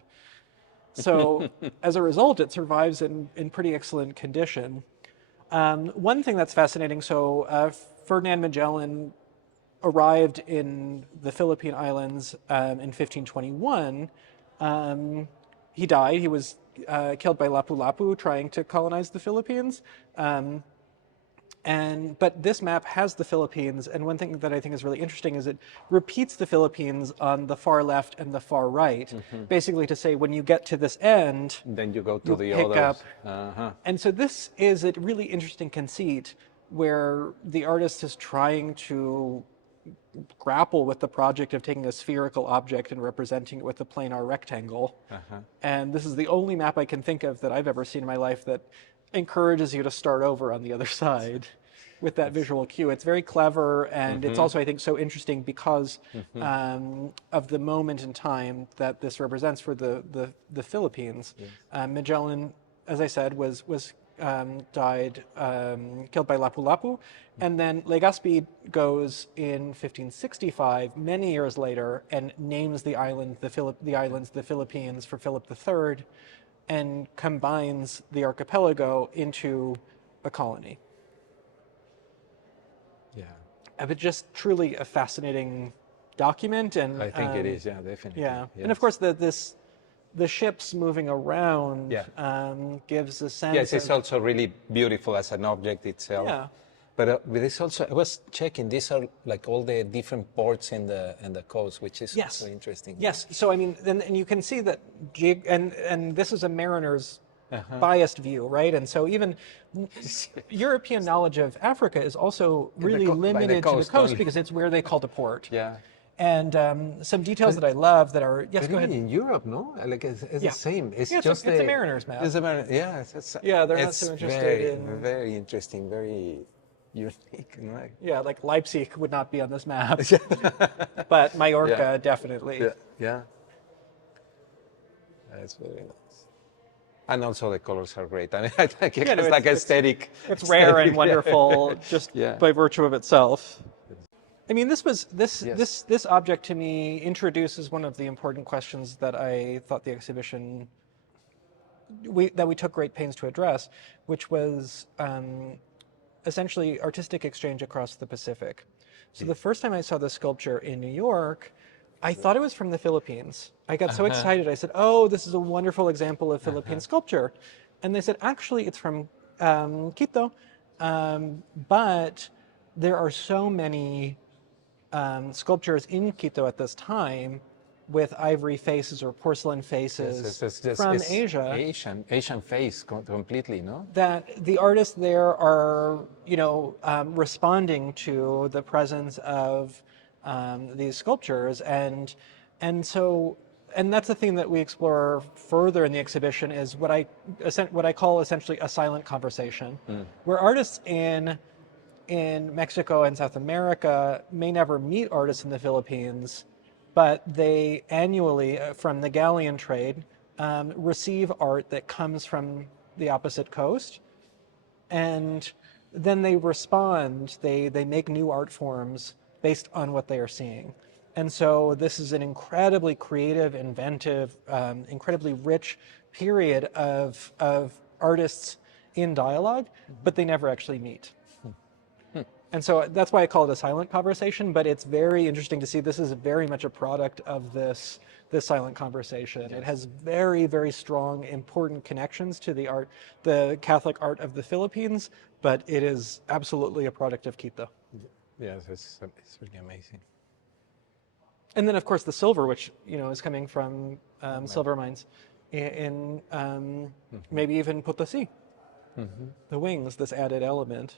So as a result, it survives in pretty excellent condition. One thing that's fascinating, so Ferdinand Magellan arrived in the Philippine Islands in 1521. He died. He was killed by Lapu-Lapu trying to colonize the Philippines. But this map has the Philippines, and one thing that I think is really interesting is it repeats the Philippines on the far left and the far right, basically to say when you get to this end, then you go to the pick others. up. And so this is a really interesting conceit where the artist is trying to grapple with the project of taking a spherical object and representing it with a planar rectangle. And this is the only map I can think of that I've ever seen in my life that encourages you to start over on the other side with that visual cue. It's very clever, and it's also, I think, so interesting because of the moment in time that this represents for the Philippines. Magellan, as I said, was died, killed by Lapu-Lapu, and then Legazpi goes in 1565, many years later, and names the islands the Philippines for Philip III, and combines the archipelago into a colony. Yeah. But just truly a fascinating document, and I think it is, yeah, definitely. Yeah, Yes. and of course the ships moving around gives a sense. Yes, it's also really beautiful as an object itself. Yeah. But this also, I was checking, these are like all the different ports in the coast, which is so interesting. Yes. So I mean, and you can see that, and this is a mariner's biased view, right? And so even European knowledge of Africa is also really limited to the coast only. because it's where they called a port. Yeah. And some details that I love that are go ahead. In Europe, no? Like it's the same. It's just it's a mariner's map. It's a They're not so interested in. Very interesting, very unique. Yeah, like Leipzig would not be on this map, but Mallorca definitely. Yeah. That's very nice. And also the colors are great. I mean, I think it's like aesthetic. It's rare and wonderful just by virtue of itself. I mean, this object to me introduces one of the important questions that I thought the exhibition we took great pains to address, which was essentially artistic exchange across the Pacific. So the first time I saw this sculpture in New York, I thought it was from the Philippines. I got so excited. I said, "Oh, this is a wonderful example of Philippine sculpture," and they said, "Actually, it's from Quito, but there are so many." Sculptures in Quito at this time with ivory faces or porcelain faces from Asia. Asian face completely, no? That the artists there are, responding to the presence of these sculptures, and that's the theme that we explore further in the exhibition is what I call essentially a silent conversation, where artists in Mexico and South America may never meet artists in the Philippines, but they annually, from the galleon trade, receive art that comes from the opposite coast. And then they respond, they make new art forms based on what they are seeing. And so this is an incredibly creative, inventive, incredibly rich period of artists in dialogue, but they never actually meet. And so that's why I call it a silent conversation, but it's very interesting to see this is very much a product of this silent conversation. Yes. It has very, very strong, important connections to the Catholic art of the Philippines, but it is absolutely a product of Quito. Yes, it's really amazing. And then, of course, the silver, which is coming from silver mines in maybe even Potosí. The wings, this added element.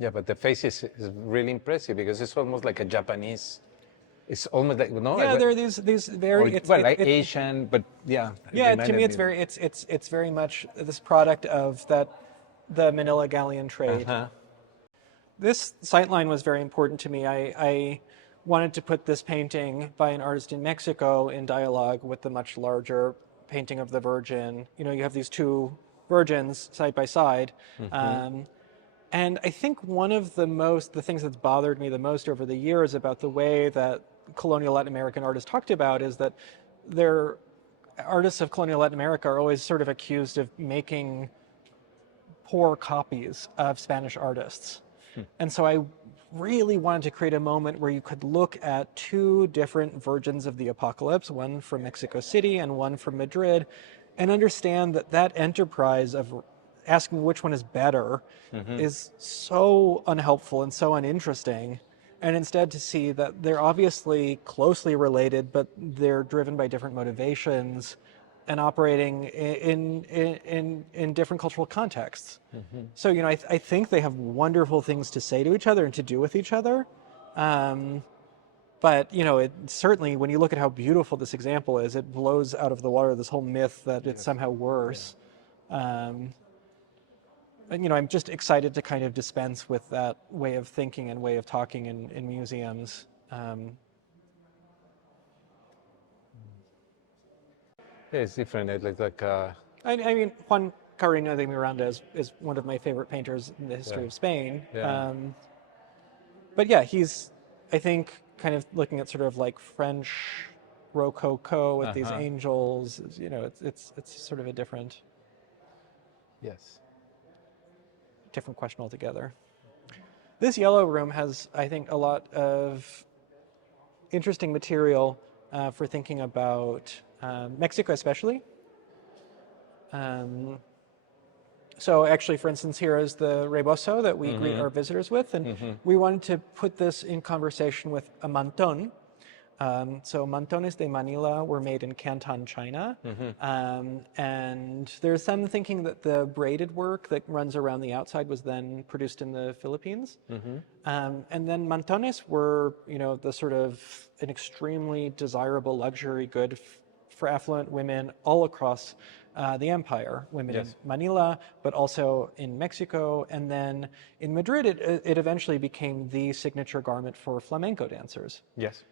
Yeah, but the face is really impressive because it's almost like a Japanese. It's almost like Yeah, like, there are these very like Asian, but yeah. Yeah, to me it's very much this product of the Manila galleon trade. This sightline was very important to me. I wanted to put this painting by an artist in Mexico in dialogue with the much larger painting of the Virgin. You have these two Virgins side by side. And I think one of the things that's bothered me the most over the years about the way that colonial Latin American artists talked about is that artists of colonial Latin America are always sort of accused of making poor copies of Spanish artists. And so I really wanted to create a moment where you could look at two different Virgins of the Apocalypse, one from Mexico City and one from Madrid, and understand that enterprise of asking which one is better is so unhelpful and so uninteresting, and instead to see that they're obviously closely related, but they're driven by different motivations and operating in different cultural contexts. So, I think they have wonderful things to say to each other and to do with each other. But, it certainly, when you look at how beautiful this example is, it blows out of the water this whole myth that it's somehow worse. I'm just excited to kind of dispense with that way of thinking and way of talking in museums. Yeah, it's different. It's like I mean, Juan Carreño de Miranda is one of my favorite painters in the history of Spain. Yeah. But yeah, he's, I think, kind of looking at sort of like French Rococo with these angels. It's sort of a different question altogether. This yellow room has, I think, a lot of interesting material for thinking about Mexico especially. So actually, for instance, here is the rebozo that we greet our visitors with, and we wanted to put this in conversation with a manton. So mantones de Manila were made in Canton, China, and there's some thinking that the braided work that runs around the outside was then produced in the Philippines. And then mantones were, the sort of an extremely desirable luxury good for affluent women all across the empire, women in Manila, but also in Mexico. And then in Madrid, it eventually became the signature garment for flamenco dancers. Yes.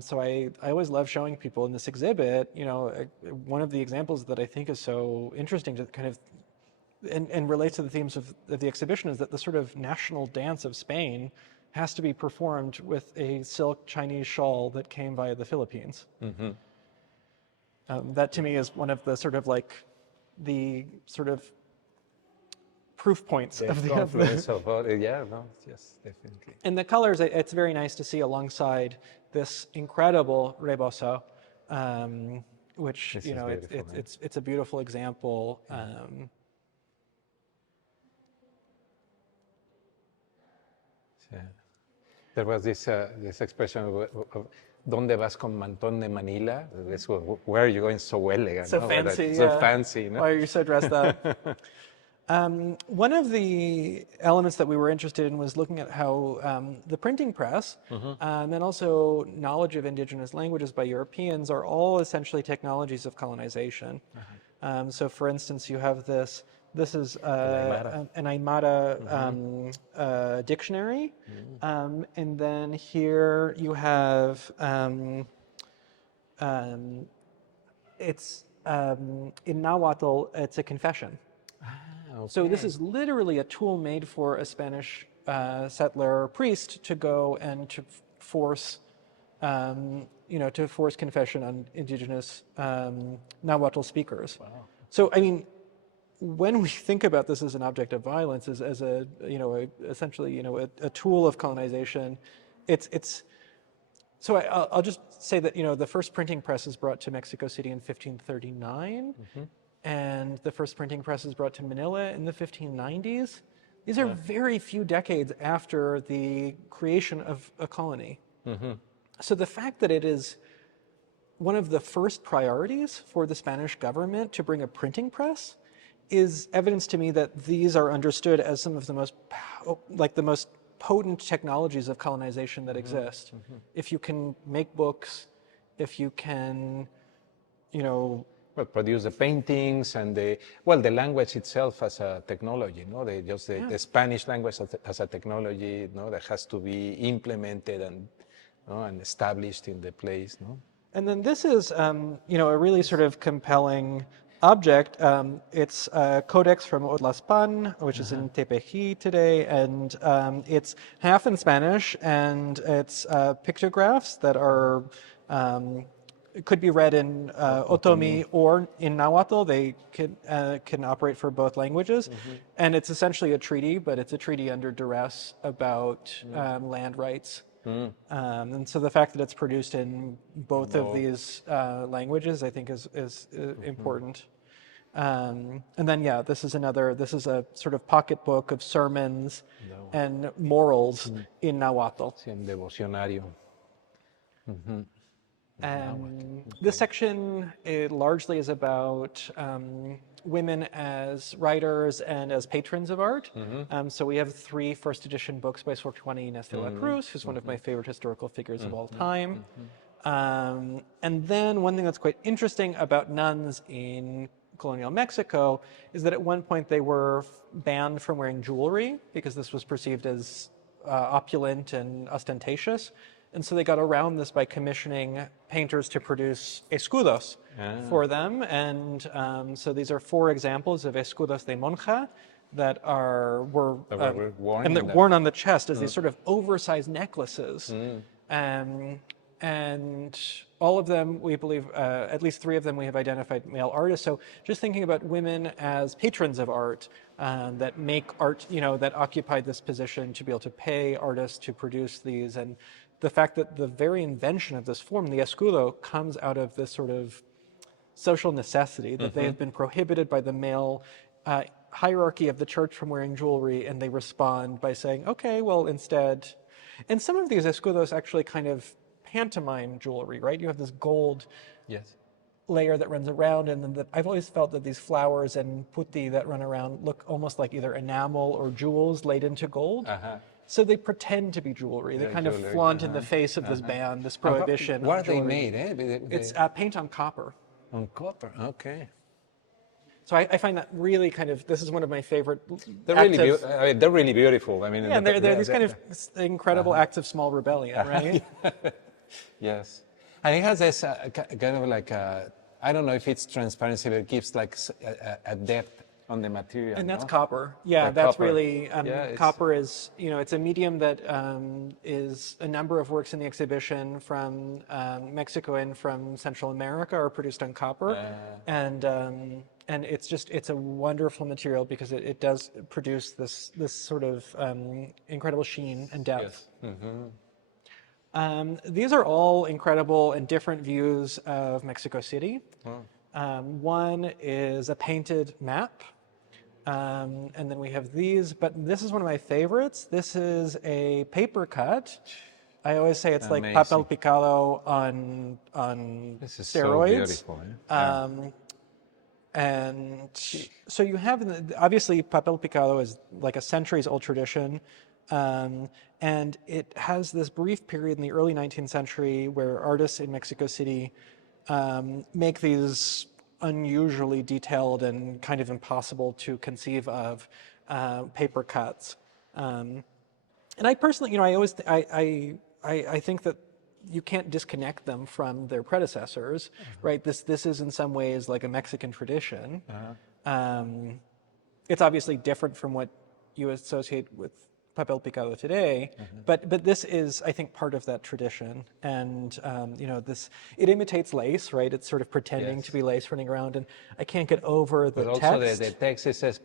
So I always love showing people in this exhibit, one of the examples that I think is so interesting to kind of, and relates to the themes of the exhibition, is that the sort of national dance of Spain has to be performed with a silk Chinese shawl that came via the Philippines. That to me is one of the sort of like the sort of proof points of the confluence of yes, definitely. And the colors, it's very nice to see alongside this incredible rebozo, which it's a beautiful example. There was this expression of ¿Dónde vas con mantón de Manila? Where are you going so elegant? So fancy. So fancy. Why are you so dressed up? One of the elements that we were interested in was looking at how the printing press and then also knowledge of indigenous languages by Europeans are all essentially technologies of colonization. So for instance, you have this is an Aymara dictionary. And then here you have, it's in Nahuatl, it's a confession. So this is literally a tool made for a Spanish settler priest to go and to force, to force confession on indigenous Nahuatl speakers. Wow. So, I mean, when we think about this as an object of violence, as a, essentially, a tool of colonization, so I'll just say that, the first printing press is brought to Mexico City in 1539, and the first printing press is brought to Manila in the 1590s. These are very few decades after the creation of a colony. So the fact that it is one of the first priorities for the Spanish government to bring a printing press is evidence to me that these are understood as some of the most, the most potent technologies of colonization that exist. If you can make books, if you can, Well, produce the paintings and the language itself as a technology, the Spanish language as a technology, that has to be implemented and established in the place, And then this is, a really sort of compelling object. It's a codex from Otlaspan, which is in Tepeji today, and it's half in Spanish, and it's pictographs that are could be read in Otomi or in Nahuatl. They can operate for both languages, and it's essentially a treaty, but it's a treaty under duress about land rights. And so the fact that it's produced in both of these languages, I think, is important. And then, this is a sort of pocketbook of sermons and morals in Nahuatl. En devocionario. This section, it largely is about women as writers and as patrons of art. So we have 3 first edition books by Sor Juana Inés de la Cruz, who's one of my favorite historical figures of all time. And then one thing that's quite interesting about nuns in colonial Mexico is that at one point they were banned from wearing jewelry because this was perceived as opulent and ostentatious. And so they got around this by commissioning painters to produce escudos for them. And so these are 4 examples of escudos de monja that were worn on the chest as these sort of oversized necklaces. And all of them, we believe, at least 3 of them, we have identified male artists. So just thinking about women as patrons of art that make art, that occupied this position to be able to pay artists to produce these. And the fact that the very invention of this form, the escudo, comes out of this sort of social necessity, that they have been prohibited by the male hierarchy of the church from wearing jewelry, and they respond by saying, okay, well, instead. And some of these escudos actually kind of pantomime jewelry, right? You have this gold layer that runs around, and then I've always felt that these flowers and putti that run around look almost like either enamel or jewels laid into gold. So they pretend to be jewelry. They kind of flaunt in the face of this ban, this prohibition. What are they made? It's paint on copper. On copper, okay. So I find that really kind of, this is one of my favorite They're really beautiful. I mean, yeah, they're these kind of incredible acts of small rebellion, right? Yes. And it has this kind of like, I don't know if it's transparency, but it gives like a depth on the material. And that's copper. Yeah, like that's copper. really, copper is, it's a medium that is a number of works in the exhibition from Mexico and from Central America are produced on copper. And it's a wonderful material because it does produce this sort of incredible sheen and depth. These are all incredible and different views of Mexico City. One is a painted map. And then we have these, but this is one of my favorites. This is a paper cut. I always say it's like papel picado on This is steroids. so beautiful. And so you have, obviously, papel picado is like a centuries-old tradition. And it has this brief period in the early 19th century where artists in Mexico City make these unusually detailed and kind of impossible to conceive of paper cuts. And I personally, I think that you can't disconnect them from their predecessors, right? This is in some ways like a Mexican tradition. it's obviously different from what you associate with papel picado today, but this is, I think, part of that tradition. And it imitates lace, right? It's sort of pretending to be lace running around, and I can't get over the But also text. the text it says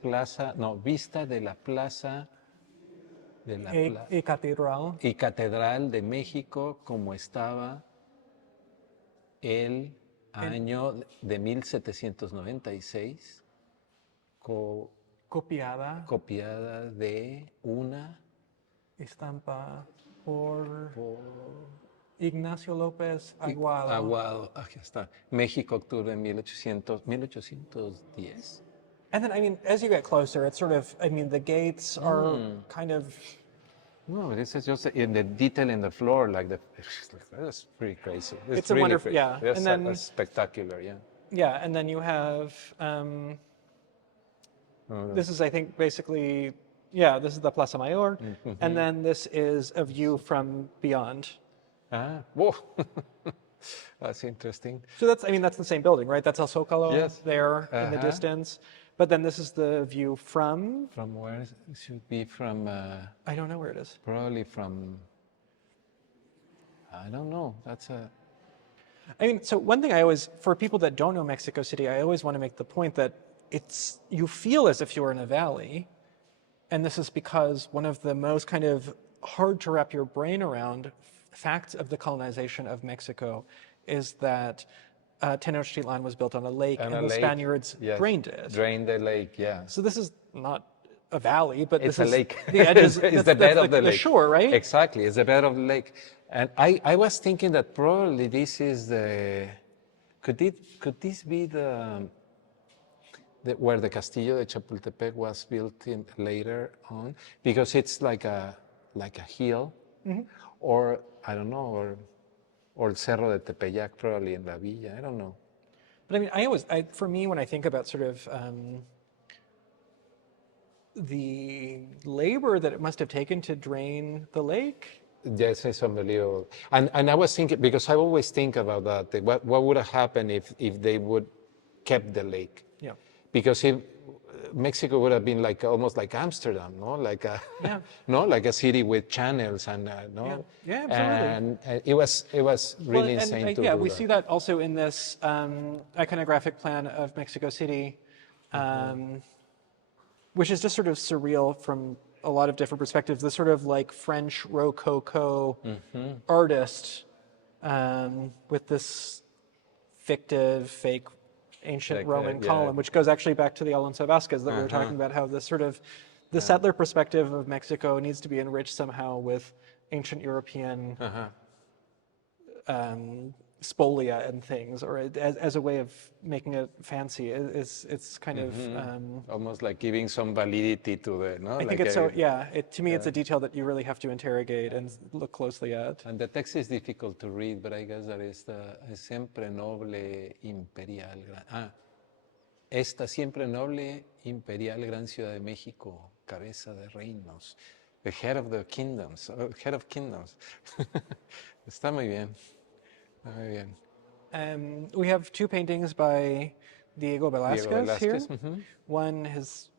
vista de la plaza Y catedral. y catedral de México como estaba el año de 1796, Copiada. copiada de una Estampa por Ignacio López Aguado. Aguado. Aquí está. México, octubre de 1810. And then, I mean, as you get closer, it's sort of, I mean, the gates are kind of... No, this is just in the detail in the floor, that's pretty crazy. It's a wonderful, crazy. yeah. That's, And then, that's spectacular, yeah. yeah, and then you have, this is, I think, basically, yeah, this is the Plaza Mayor, and then this is a view from beyond. Ah, whoa. That's interesting. So that's, I mean, that's the same building, right? That's El Zócalo there in the Uh-huh. distance. But then this is the view from... From where? It should be from, I don't know where it is. probably from, I don't know. That's a... I mean, so one thing I always, for people that don't know Mexico City, I always want to make the point that you feel as if you're in a valley. And this is because one of the most kind of hard to wrap your brain around facts of the colonization of Mexico is that Tenochtitlan was built on a lake, and the Spaniards drained it. Drained the lake, yeah. So this is not a valley, but It's this a is lake. the edges. It's the bed of the lake. The shore, right? Exactly, it's the bed of the lake. And I was thinking that probably this is could this be where the Castillo de Chapultepec was built in later on? Because it's like a hill, or I don't know, or el Cerro de Tepeyac, probably in La Villa. I don't know. But I mean, for me, when I think about sort of the labor that it must have taken to drain the lake. Yes, it's unbelievable. And I was thinking, because I always think about that, what would have happened if they would kept the lake? Yeah. Because Mexico would have been almost like Amsterdam, no? Like a, like a city with channels and no. Yeah, absolutely. And it was really insane to do we that. see that also in this iconographic plan of Mexico City, which is just sort of surreal from a lot of different perspectives. The sort of like French Rococo artist with this fictive, fake ancient Roman column, which goes actually back to the Alonso Vasquez that we were talking about, how this sort of the settler perspective of Mexico needs to be enriched somehow with ancient European spolia and things, or as a way of making it fancy. It's kind of almost like giving some validity to the, no? I think it's so, to me it's a detail that you really have to interrogate and look closely at. And the text is difficult to read, but I guess that is siempre noble imperial. Esta siempre noble imperial gran ciudad de México, cabeza de reinos, the head of the kingdoms, head of kingdoms. Está muy bien. Muy bien. We have two paintings by Diego Velazquez here. One is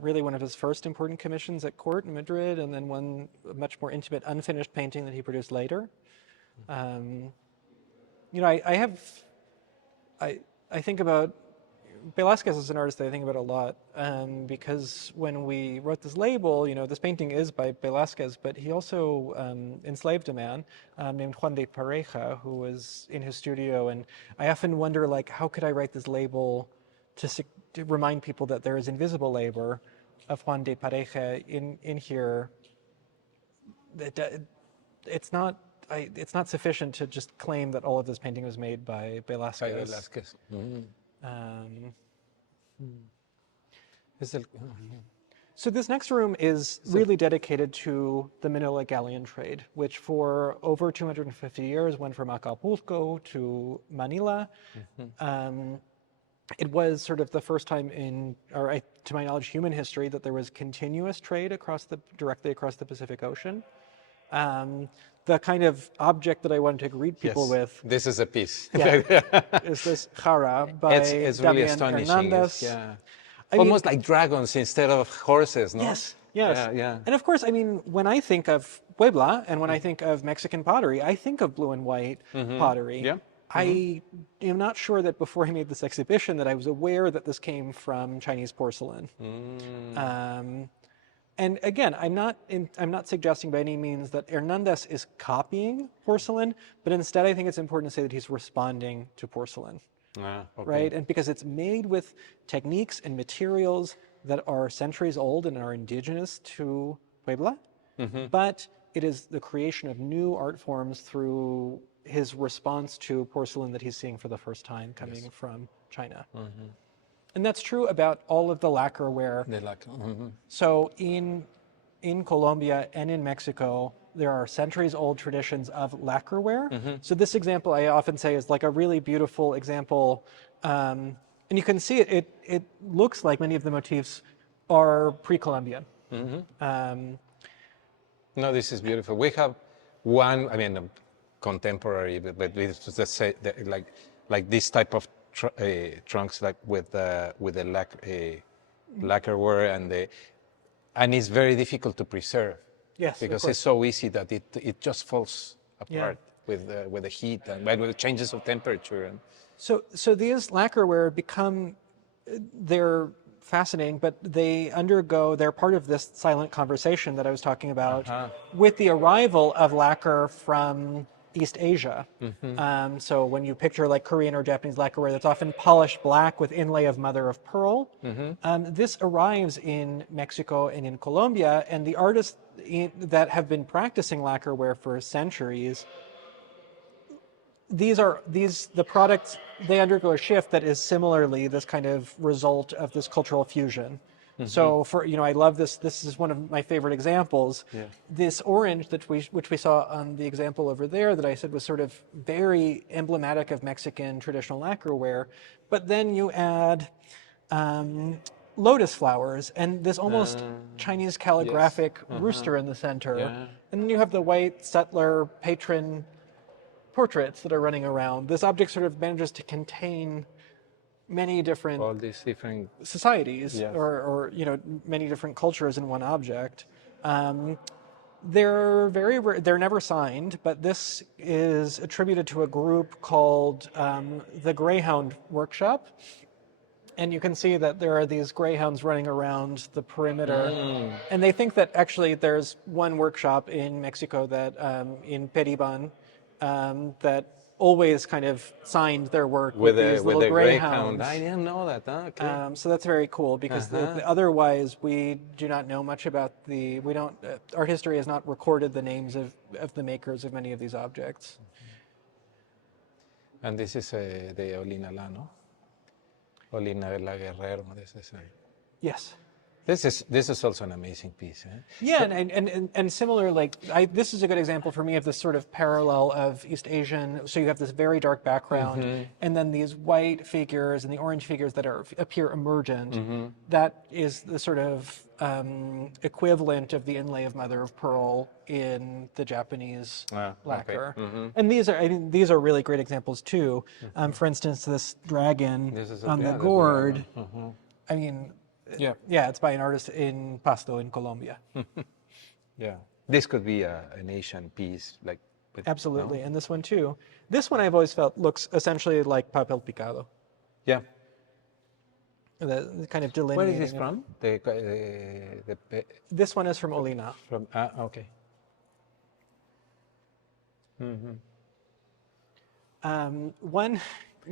really one of his first important commissions at court in Madrid, and then one much more intimate, unfinished painting that he produced later. I think about Velazquez as an artist that I think about a lot, because when we wrote this label, this painting is by Velazquez, but he also enslaved a man named Juan de Pareja, who was in his studio, and I often wonder, how could I write this label to remind people that there is invisible labor of Juan de Pareja in here. It's not sufficient to just claim that all of this painting was made by Velazquez. So this next room is really dedicated to the Manila galleon trade, which for over 250 years went from Acapulco to Manila. It was sort of the first time to my knowledge, human history that there was continuous trade directly across the Pacific Ocean. The kind of object that I wanted to greet people with. This is a piece. Is this Jara by it's really Damian astonishing. Hernandez. I mean, Almost like dragons instead of horses, no? yes, yes. Yeah, yeah. And of course, I mean, when I think of Puebla and when I think of Mexican pottery, I think of blue and white pottery. Yeah. I am not sure that before I made this exhibition that I was aware that this came from Chinese porcelain. And again, I'm not suggesting by any means that Hernandez is copying porcelain, but instead I think it's important to say that he's responding to porcelain. Ah, okay. Right? And because it's made with techniques and materials that are centuries old and are indigenous to Puebla, but it is the creation of new art forms through his response to porcelain that he's seeing for the first time coming from China. And that's true about all of the lacquerware. They like. So in Colombia and in Mexico, there are centuries-old traditions of lacquerware. So this example I often say is like a really beautiful example, and you can see it. It looks like many of the motifs are pre-Columbian. No, this is beautiful. We have one. I mean, contemporary, but with like this type of trunks, like with the lacquerware and it's very difficult to preserve. Yes, because it's so easy that it just falls apart with the heat and with the changes of temperature. And so these lacquerware become they're fascinating, but they're part of this silent conversation that I was talking about with the arrival of lacquer from East Asia. So when you picture like Korean or Japanese lacquerware, that's often polished black with inlay of mother of pearl. This arrives in Mexico and in Colombia, and the artists that have been practicing lacquerware for centuries, the products, they undergo a shift that is similarly this kind of result of this cultural fusion. So I love this. This is one of my favorite examples. This orange which we saw on the example over there that I said was sort of very emblematic of Mexican traditional lacquerware. But then you add lotus flowers and this almost Chinese calligraphic rooster in the center. And then you have the white settler patron portraits that are running around. This object sort of manages to contain many different all these different societies or many different cultures in one object. They're very rare, they're never signed, but this is attributed to a group called the Greyhound Workshop. And you can see that there are these greyhounds running around the perimeter. And they think that actually there's one workshop in Mexico that in Periban that always kind of signed their work with these little greyhounds. I didn't know that. Okay. So that's very cool because otherwise we do not know much about art history has not recorded the names of the makers of many of these objects. And this is the Olina La, no? Olina La Guerrero. Yes. This is also an amazing piece. Yeah, and similar, this is a good example for me of this sort of parallel of East Asian. So you have this very dark background, and then these white figures and the orange figures that appear emergent. That is the sort of equivalent of the inlay of mother of pearl in the Japanese lacquer. And these are really great examples too. For instance, this dragon on the gourd. I mean. Yeah, it's by an artist in Pasto in Colombia. Yeah, this could be an Asian piece, Absolutely, and this one too. This one I've always felt looks essentially like papel picado. Yeah. The kind of delineating. Where is this from? This one is from Olina. Okay. One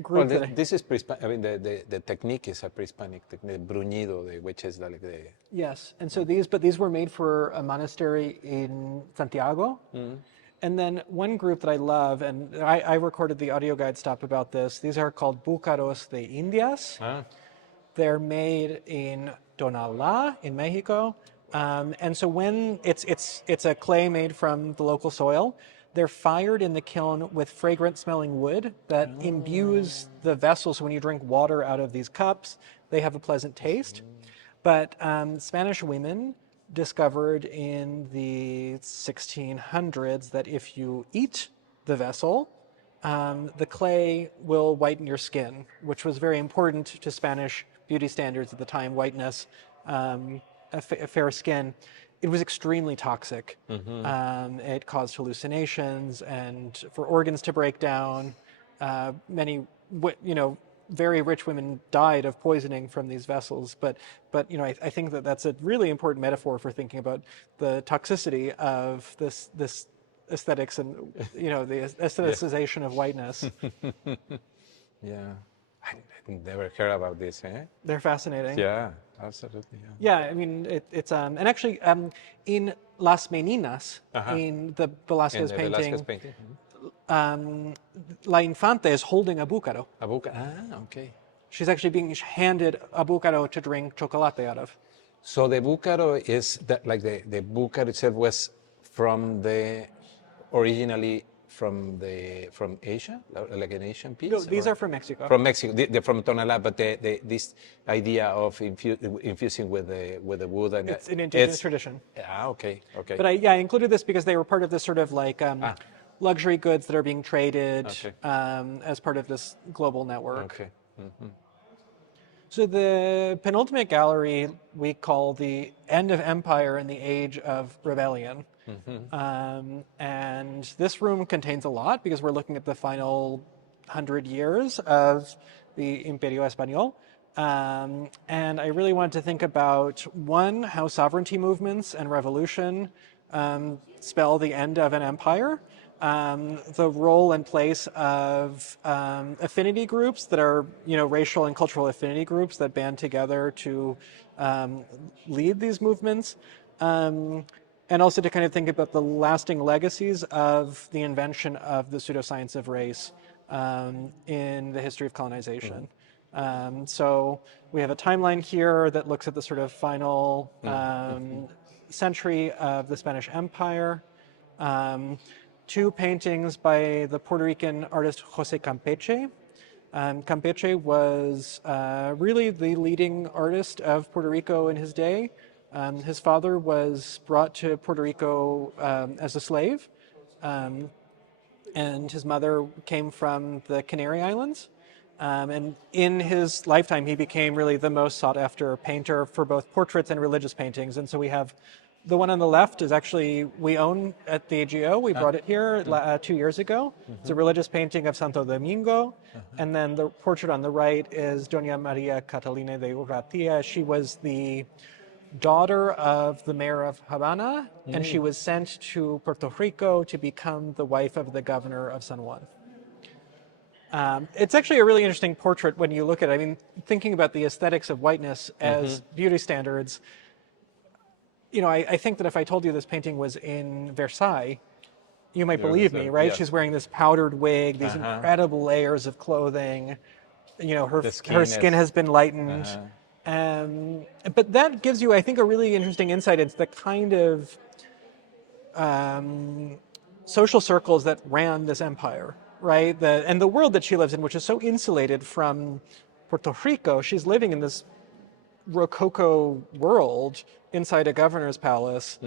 group. This is pre-Hispanic. I mean, the technique is a pre-Hispanic technique, bruñido, which is like the. Yes, and so these were made for a monastery in Santiago. And then one group that I love, and I recorded the audio guide stop about this. These are called Búcaros de Indias. They're made in Tonalá in Mexico, and so when it's a clay made from the local soil. They're fired in the kiln with fragrant-smelling wood that imbues the vessel. So when you drink water out of these cups, they have a pleasant taste. But Spanish women discovered in the 1600s that if you eat the vessel, the clay will whiten your skin, which was very important to Spanish beauty standards at the time, whiteness, a fair skin. It was extremely toxic. It caused hallucinations and for organs to break down. Many, very rich women died of poisoning from these vessels. But I think that that's a really important metaphor for thinking about the toxicity of this aesthetics and the aestheticization of whiteness. Yeah, I never heard about this. Eh? They're fascinating. Yeah, absolutely. Yeah. Yeah, I mean it's and actually in Las Meninas, in the Velazquez And the painting, Velazquez painting. La Infanta is holding a búcaro. A book. Ah, okay. She's actually being handed a búcaro to drink chocolate out of. So the bucaro is that like the bucaro itself was originally from Asia, like an Asian piece. No, these are from Mexico. From Mexico, from Tonalá, but this idea of infusing with the wood and It's an indigenous tradition. Ah, okay. But I included this because they were part of this sort of like luxury goods that are being traded as part of this global network. Okay. So the penultimate gallery we call the end of empire and the age of rebellion. And this room contains a lot because we're looking at the final 100 years of the Imperio Español. And I really wanted to think about, one, how sovereignty movements and revolution spell the end of an empire. The role and place of affinity groups that are, racial and cultural affinity groups that band together to lead these movements. And also to kind of think about the lasting legacies of the invention of the pseudoscience of race in the history of colonization. So we have a timeline here that looks at the sort of final century of the Spanish Empire. Two paintings by the Puerto Rican artist Jose Campeche. Campeche was really the leading artist of Puerto Rico in his day. His father was brought to Puerto Rico as a slave, and his mother came from the Canary Islands. And in his lifetime, he became really the most sought after painter for both portraits and religious paintings. And so we have the one on the left is actually, we own at the AGO. We brought it here 2 years ago. It's a religious painting of Santo Domingo. And then the portrait on the right is Doña Maria Catalina de Urratia. She was the daughter of the mayor of Havana, and she was sent to Puerto Rico to become the wife of the governor of San Juan. It's actually a really interesting portrait when you look at it. I mean, thinking about the aesthetics of whiteness as beauty standards, I think that if I told you this painting was in Versailles, you might believe me, right? Yeah. She's wearing this powdered wig, these incredible layers of clothing. Her skin has been lightened. But that gives you, I think, a really interesting insight into the kind of social circles that ran this empire, right? And the world that she lives in, which is so insulated from Puerto Rico. She's living in this Rococo world inside a governor's palace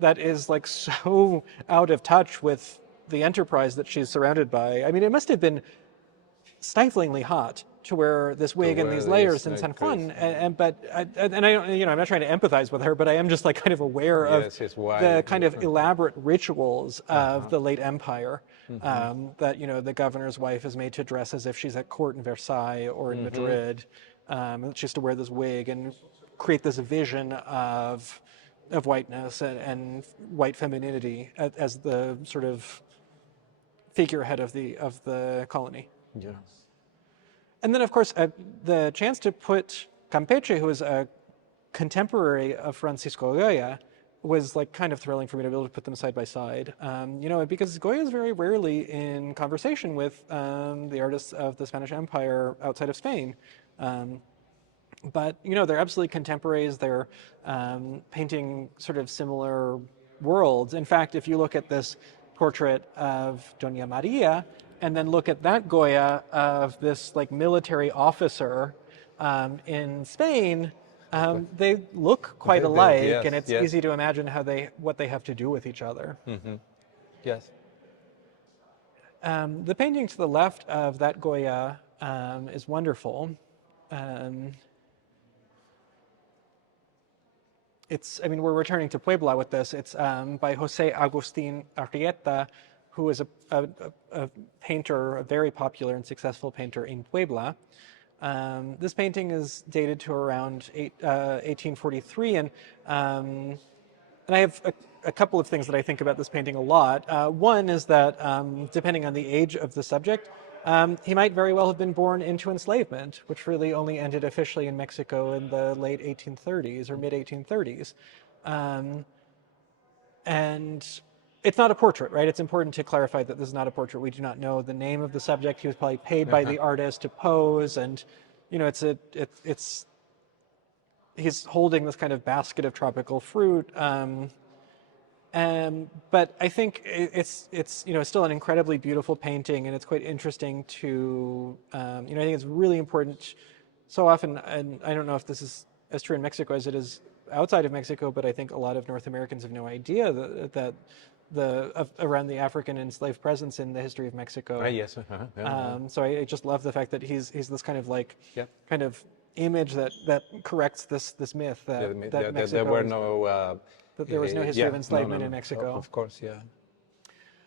that is like so out of touch with the enterprise that she's surrounded by. I mean, it must have been stiflingly hot to wear this wig and these layers in San Juan. I'm not trying to empathize with her, but I am just like kind of aware of the kind of elaborate rituals of the late empire that, the governor's wife is made to dress as if she's at court in Versailles or in Madrid. She has to wear this wig and create this vision of whiteness and white femininity as the sort of figurehead of the colony. Yeah. And then, of course, the chance to put Campeche, who is a contemporary of Francisco Goya, was like kind of thrilling for me to be able to put them side by side. Because Goya is very rarely in conversation with the artists of the Spanish Empire outside of Spain. But they're absolutely contemporaries. They're painting sort of similar worlds. In fact, if you look at this portrait of Doña Maria, and then look at that Goya of this like military officer in Spain, they look quite alike, and it's easy to imagine what they have to do with each other. Yes. The painting to the left of that Goya is wonderful. Um, I mean, we're returning to Puebla with this. It's by Jose Agustin Arrieta, who is a painter, a very popular and successful painter in Puebla. This painting is dated to around 1843, and I have a couple of things that I think about this painting a lot. One is that depending on the age of the subject, he might very well have been born into enslavement, which really only ended officially in Mexico in the late 1830s or mid 1830s. And it's not a portrait, right? It's important to clarify that this is not a portrait. We do not know the name of the subject. He was probably paid by the artist to pose, and it's he's holding this kind of basket of tropical fruit. But I think it's still an incredibly beautiful painting, and it's quite interesting to I think it's really important. So often, and I don't know if this is as true in Mexico as it is outside of Mexico, but I think a lot of North Americans have no idea that around the African enslaved presence in the history of Mexico. Yes. So I just love the fact that he's this kind of Yep. kind of image that corrects this myth that Mexico there were no that there was no history of enslavement in Mexico. Of course, yeah.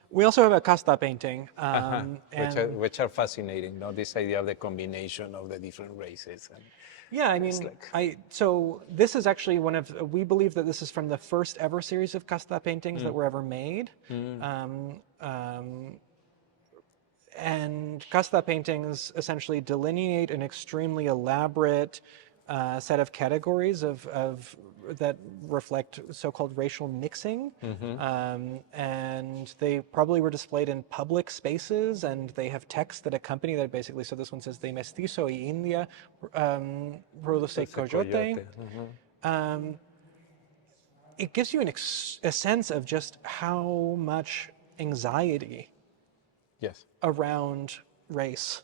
We also have a casta painting, Which are fascinating. This idea of the combination of the different races. And yeah, I mean, so this is actually we believe that this is from the first ever series of casta paintings that were ever made. And casta paintings essentially delineate an extremely elaborate set of categories that reflect so-called racial mixing, and they probably were displayed in public spaces, and they have text that accompany that basically. So this one says, "De mestizo y India produce coyote." It gives you a sense of just how much anxiety yes. around race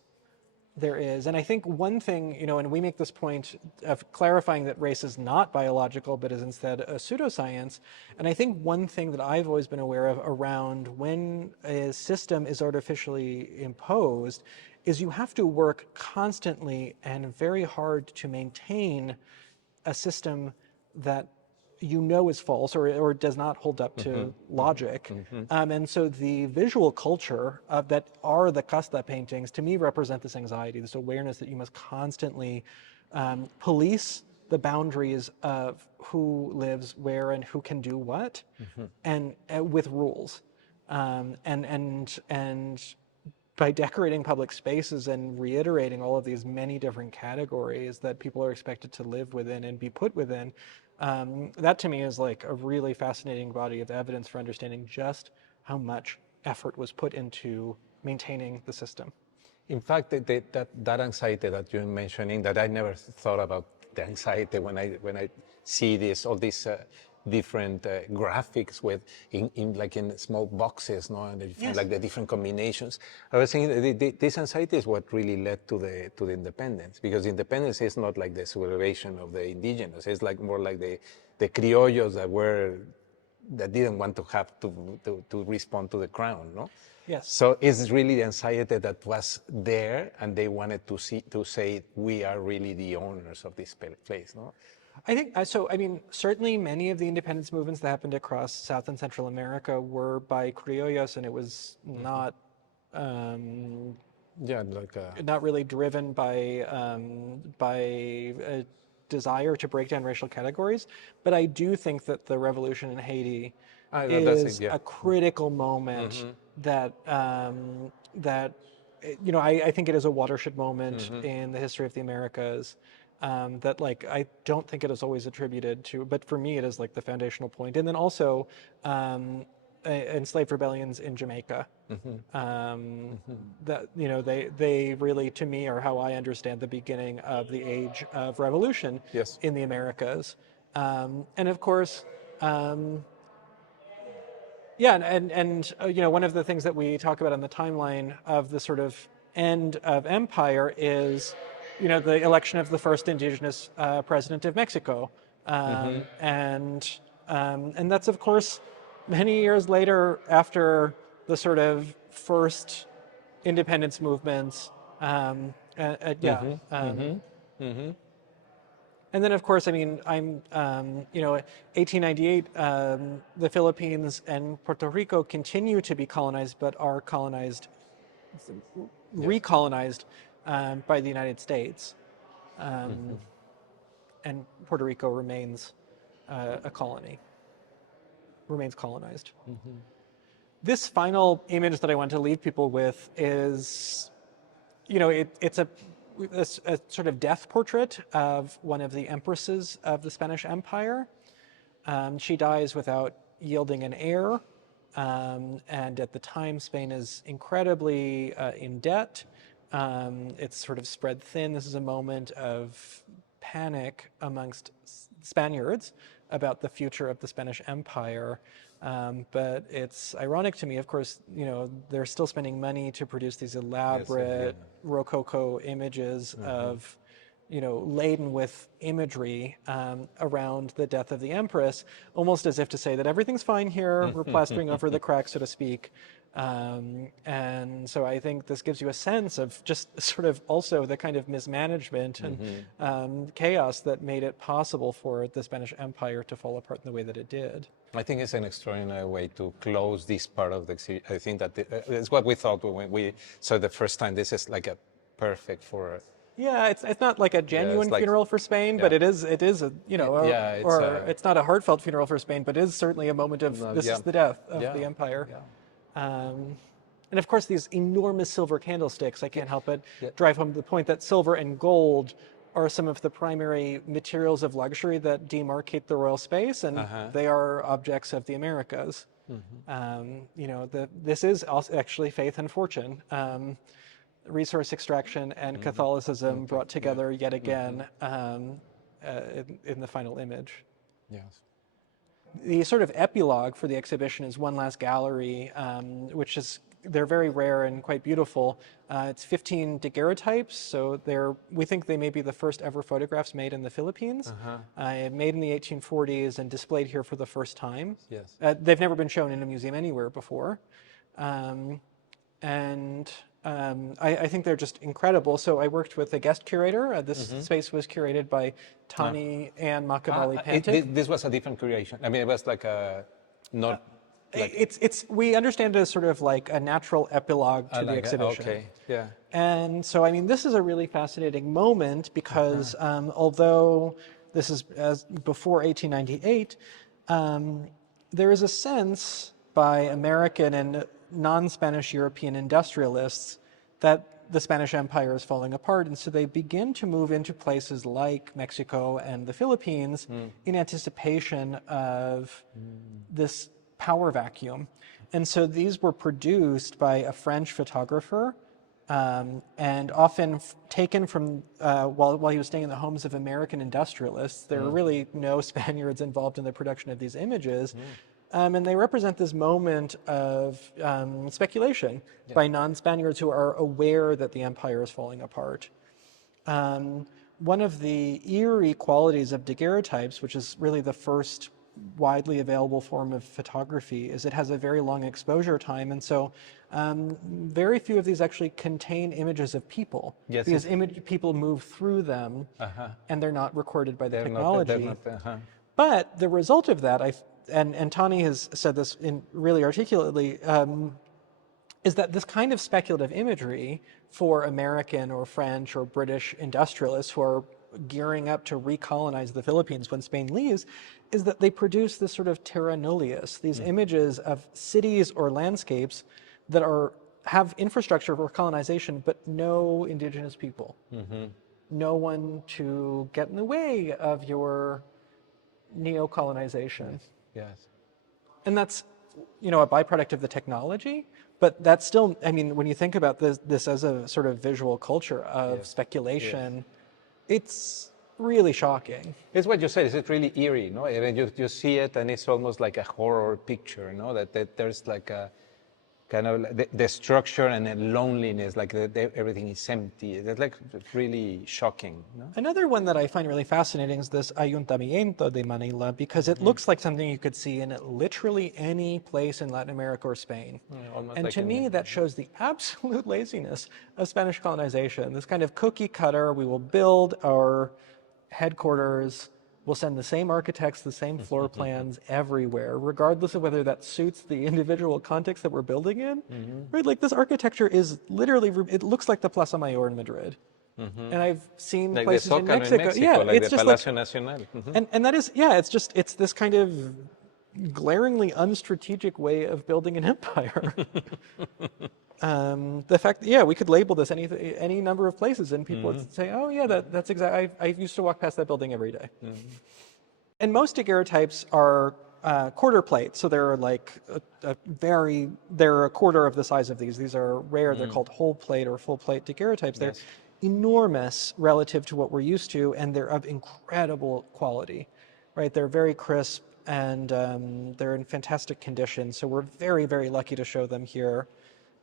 there is. And I think one thing, and we make this point of clarifying that race is not biological, but is instead a pseudoscience. And I think one thing that I've always been aware of around when a system is artificially imposed is you have to work constantly and very hard to maintain a system that is false or does not hold up to logic. And so the visual culture that are the casta paintings, to me, represent this anxiety, this awareness that you must constantly police the boundaries of who lives where and who can do what, and with rules. And by decorating public spaces and reiterating all of these many different categories that people are expected to live within and be put within, that to me is like a really fascinating body of evidence for understanding just how much effort was put into maintaining the system. In fact, that anxiety that you're mentioning, that I never thought about the anxiety when I see all these different graphics with in small boxes, no, and Yes. like the different combinations. I was thinking this anxiety is what really led to the independence, because independence is not like the celebration of the indigenous. It's like more like the criollos that didn't want to have to respond to the crown, no. Yes. So it's really the anxiety that was there, and they wanted to say we are really the owners of this place, no. I think so. I mean, certainly many of the independence movements that happened across South and Central America were by criollos, and it was not not really driven by a desire to break down racial categories. But I do think that the revolution in Haiti is a critical moment that I think it is a watershed moment in the history of the Americas. That I don't think it is always attributed to, but for me it is like the foundational point. And then also enslaved rebellions in Jamaica. That they really, to me, are how I understand the beginning of the age of revolution in the Americas. And of course, one of the things that we talk about on the timeline of the sort of end of empire is the election of the first indigenous president of Mexico, and that's of course many years later, after the sort of first independence movements. Yeah. And then, of course, I mean, 1898, the Philippines and Puerto Rico continue to be colonized, but are colonized, recolonized by the United States. And Puerto Rico remains a colony, remains colonized. This final image that I want to leave people with is, it's a sort of death portrait of one of the empresses of the Spanish Empire. She dies without yielding an heir. And at the time, Spain is incredibly in debt. It's sort of spread thin. This is a moment of panic amongst Spaniards about the future of the Spanish Empire. But it's ironic to me, of course, they're still spending money to produce these elaborate Rococo images of, laden with imagery around the death of the Empress, almost as if to say that everything's fine here, we're plastering over the cracks, so to speak. And so I think this gives you a sense of just sort of also the kind of mismanagement and chaos that made it possible for the Spanish Empire to fall apart in the way that it did. I think it's an extraordinary way to close this part of the exhibit. I think that it's what we thought when we saw the first time. This is like a perfect for. Yeah, it's not like a genuine funeral for Spain, but it is a it's not a heartfelt funeral for Spain, but it is certainly a moment of this is the death of the empire. And of course, these enormous silver candlesticks, I can't help but drive home the point that silver and gold are some of the primary materials of luxury that demarcate the royal space, and they are objects of the Americas. This is also actually faith and fortune. Resource extraction and Catholicism brought together yet again in the final image. Yes. The sort of epilogue for the exhibition is one last gallery, which is, they're very rare and quite beautiful. It's 15 daguerrotypes, so we think they may be the first ever photographs made in the Philippines. Made in the 1840s and displayed here for the first time. Yes. They've never been shown in a museum anywhere before. I think they're just incredible. So I worked with a guest curator. This space was curated by Tani Ann Macavalli Pantic. This was a different curation. I mean, it was like a not. We understand it as sort of like a natural epilogue to the exhibition. Okay, yeah. And so, I mean, this is a really fascinating moment because although this is before 1898, there is a sense by American and non-Spanish European industrialists that the Spanish Empire is falling apart. And so they begin to move into places like Mexico and the Philippines in anticipation of this power vacuum. And so these were produced by a French photographer and often taken from while he was staying in the homes of American industrialists. There were really no Spaniards involved in the production of these images. And they represent this moment of speculation by non-Spaniards who are aware that the empire is falling apart. One of the eerie qualities of daguerrotypes, which is really the first widely available form of photography, is it has a very long exposure time. And so very few of these actually contain images of people, because people move through them and they're not recorded by the technology. But the result of that, and Tani has said this really articulately, is that this kind of speculative imagery for American or French or British industrialists who are gearing up to recolonize the Philippines when Spain leaves, is that they produce this sort of terra nullius, these images of cities or landscapes that have infrastructure for colonization, but no indigenous people. No one to get in the way of your neo-colonization. Yes. And that's, a byproduct of the technology, but that's still, I mean, when you think about this as a sort of visual culture of speculation, it's really shocking. It's what you said, it's really eerie, no? And you see it and it's almost like a horror picture, no? That there's like kind of the structure and the loneliness, like everything is empty. That's like really shocking. No? Another one that I find really fascinating is this Ayuntamiento de Manila, because it looks like something you could see in literally any place in Latin America or Spain. Almost And like to me, that shows the absolute laziness of Spanish colonization. This kind of cookie cutter, we will build our headquarters, we'll send the same architects, the same floor plans everywhere, regardless of whether that suits the individual context that we're building in. Right? Like this architecture is literally, it looks like the Plaza Mayor in Madrid. And I've seen like places the in Zócalo Mexico. Yeah, like it's the just Palacio like, Nacional. and that is, yeah, it's this kind of glaringly unstrategic way of building an empire. The fact, yeah, we could label this any number of places, and people would say, "Oh, yeah, that's exactly." I used to walk past that building every day. And most daguerreotypes are quarter plates, so they're like they're a quarter of the size of these. These are rare. They're called whole plate or full plate daguerreotypes. They're enormous relative to what we're used to, and they're of incredible quality. Right? They're very crisp and they're in fantastic condition. So we're very, very lucky to show them here.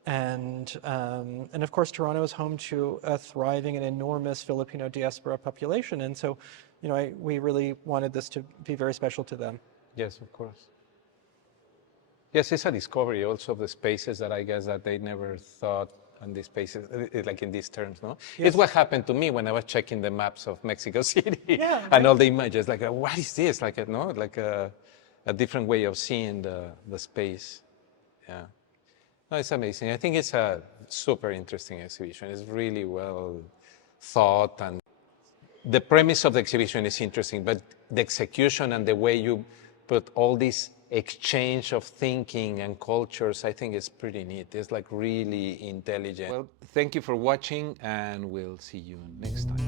And of course, Toronto is home to a thriving and enormous Filipino diaspora population. And so, you know, we really wanted this to be very special to them. Yes, of course. Yes, it's a discovery also of the spaces that I guess that they never thought on these spaces, like in these terms, no? Yes. It's what happened to me when I was checking the maps of Mexico City Yeah, and all the images, like, what is this? Like, like a different way of seeing the space. Yeah. No, it's amazing. I think it's a super interesting exhibition. It's really well thought, and the premise of the exhibition is interesting, but the execution and the way you put all this exchange of thinking and cultures, I think it's pretty neat. It's like really intelligent. Well, thank you for watching, and we'll see you next time.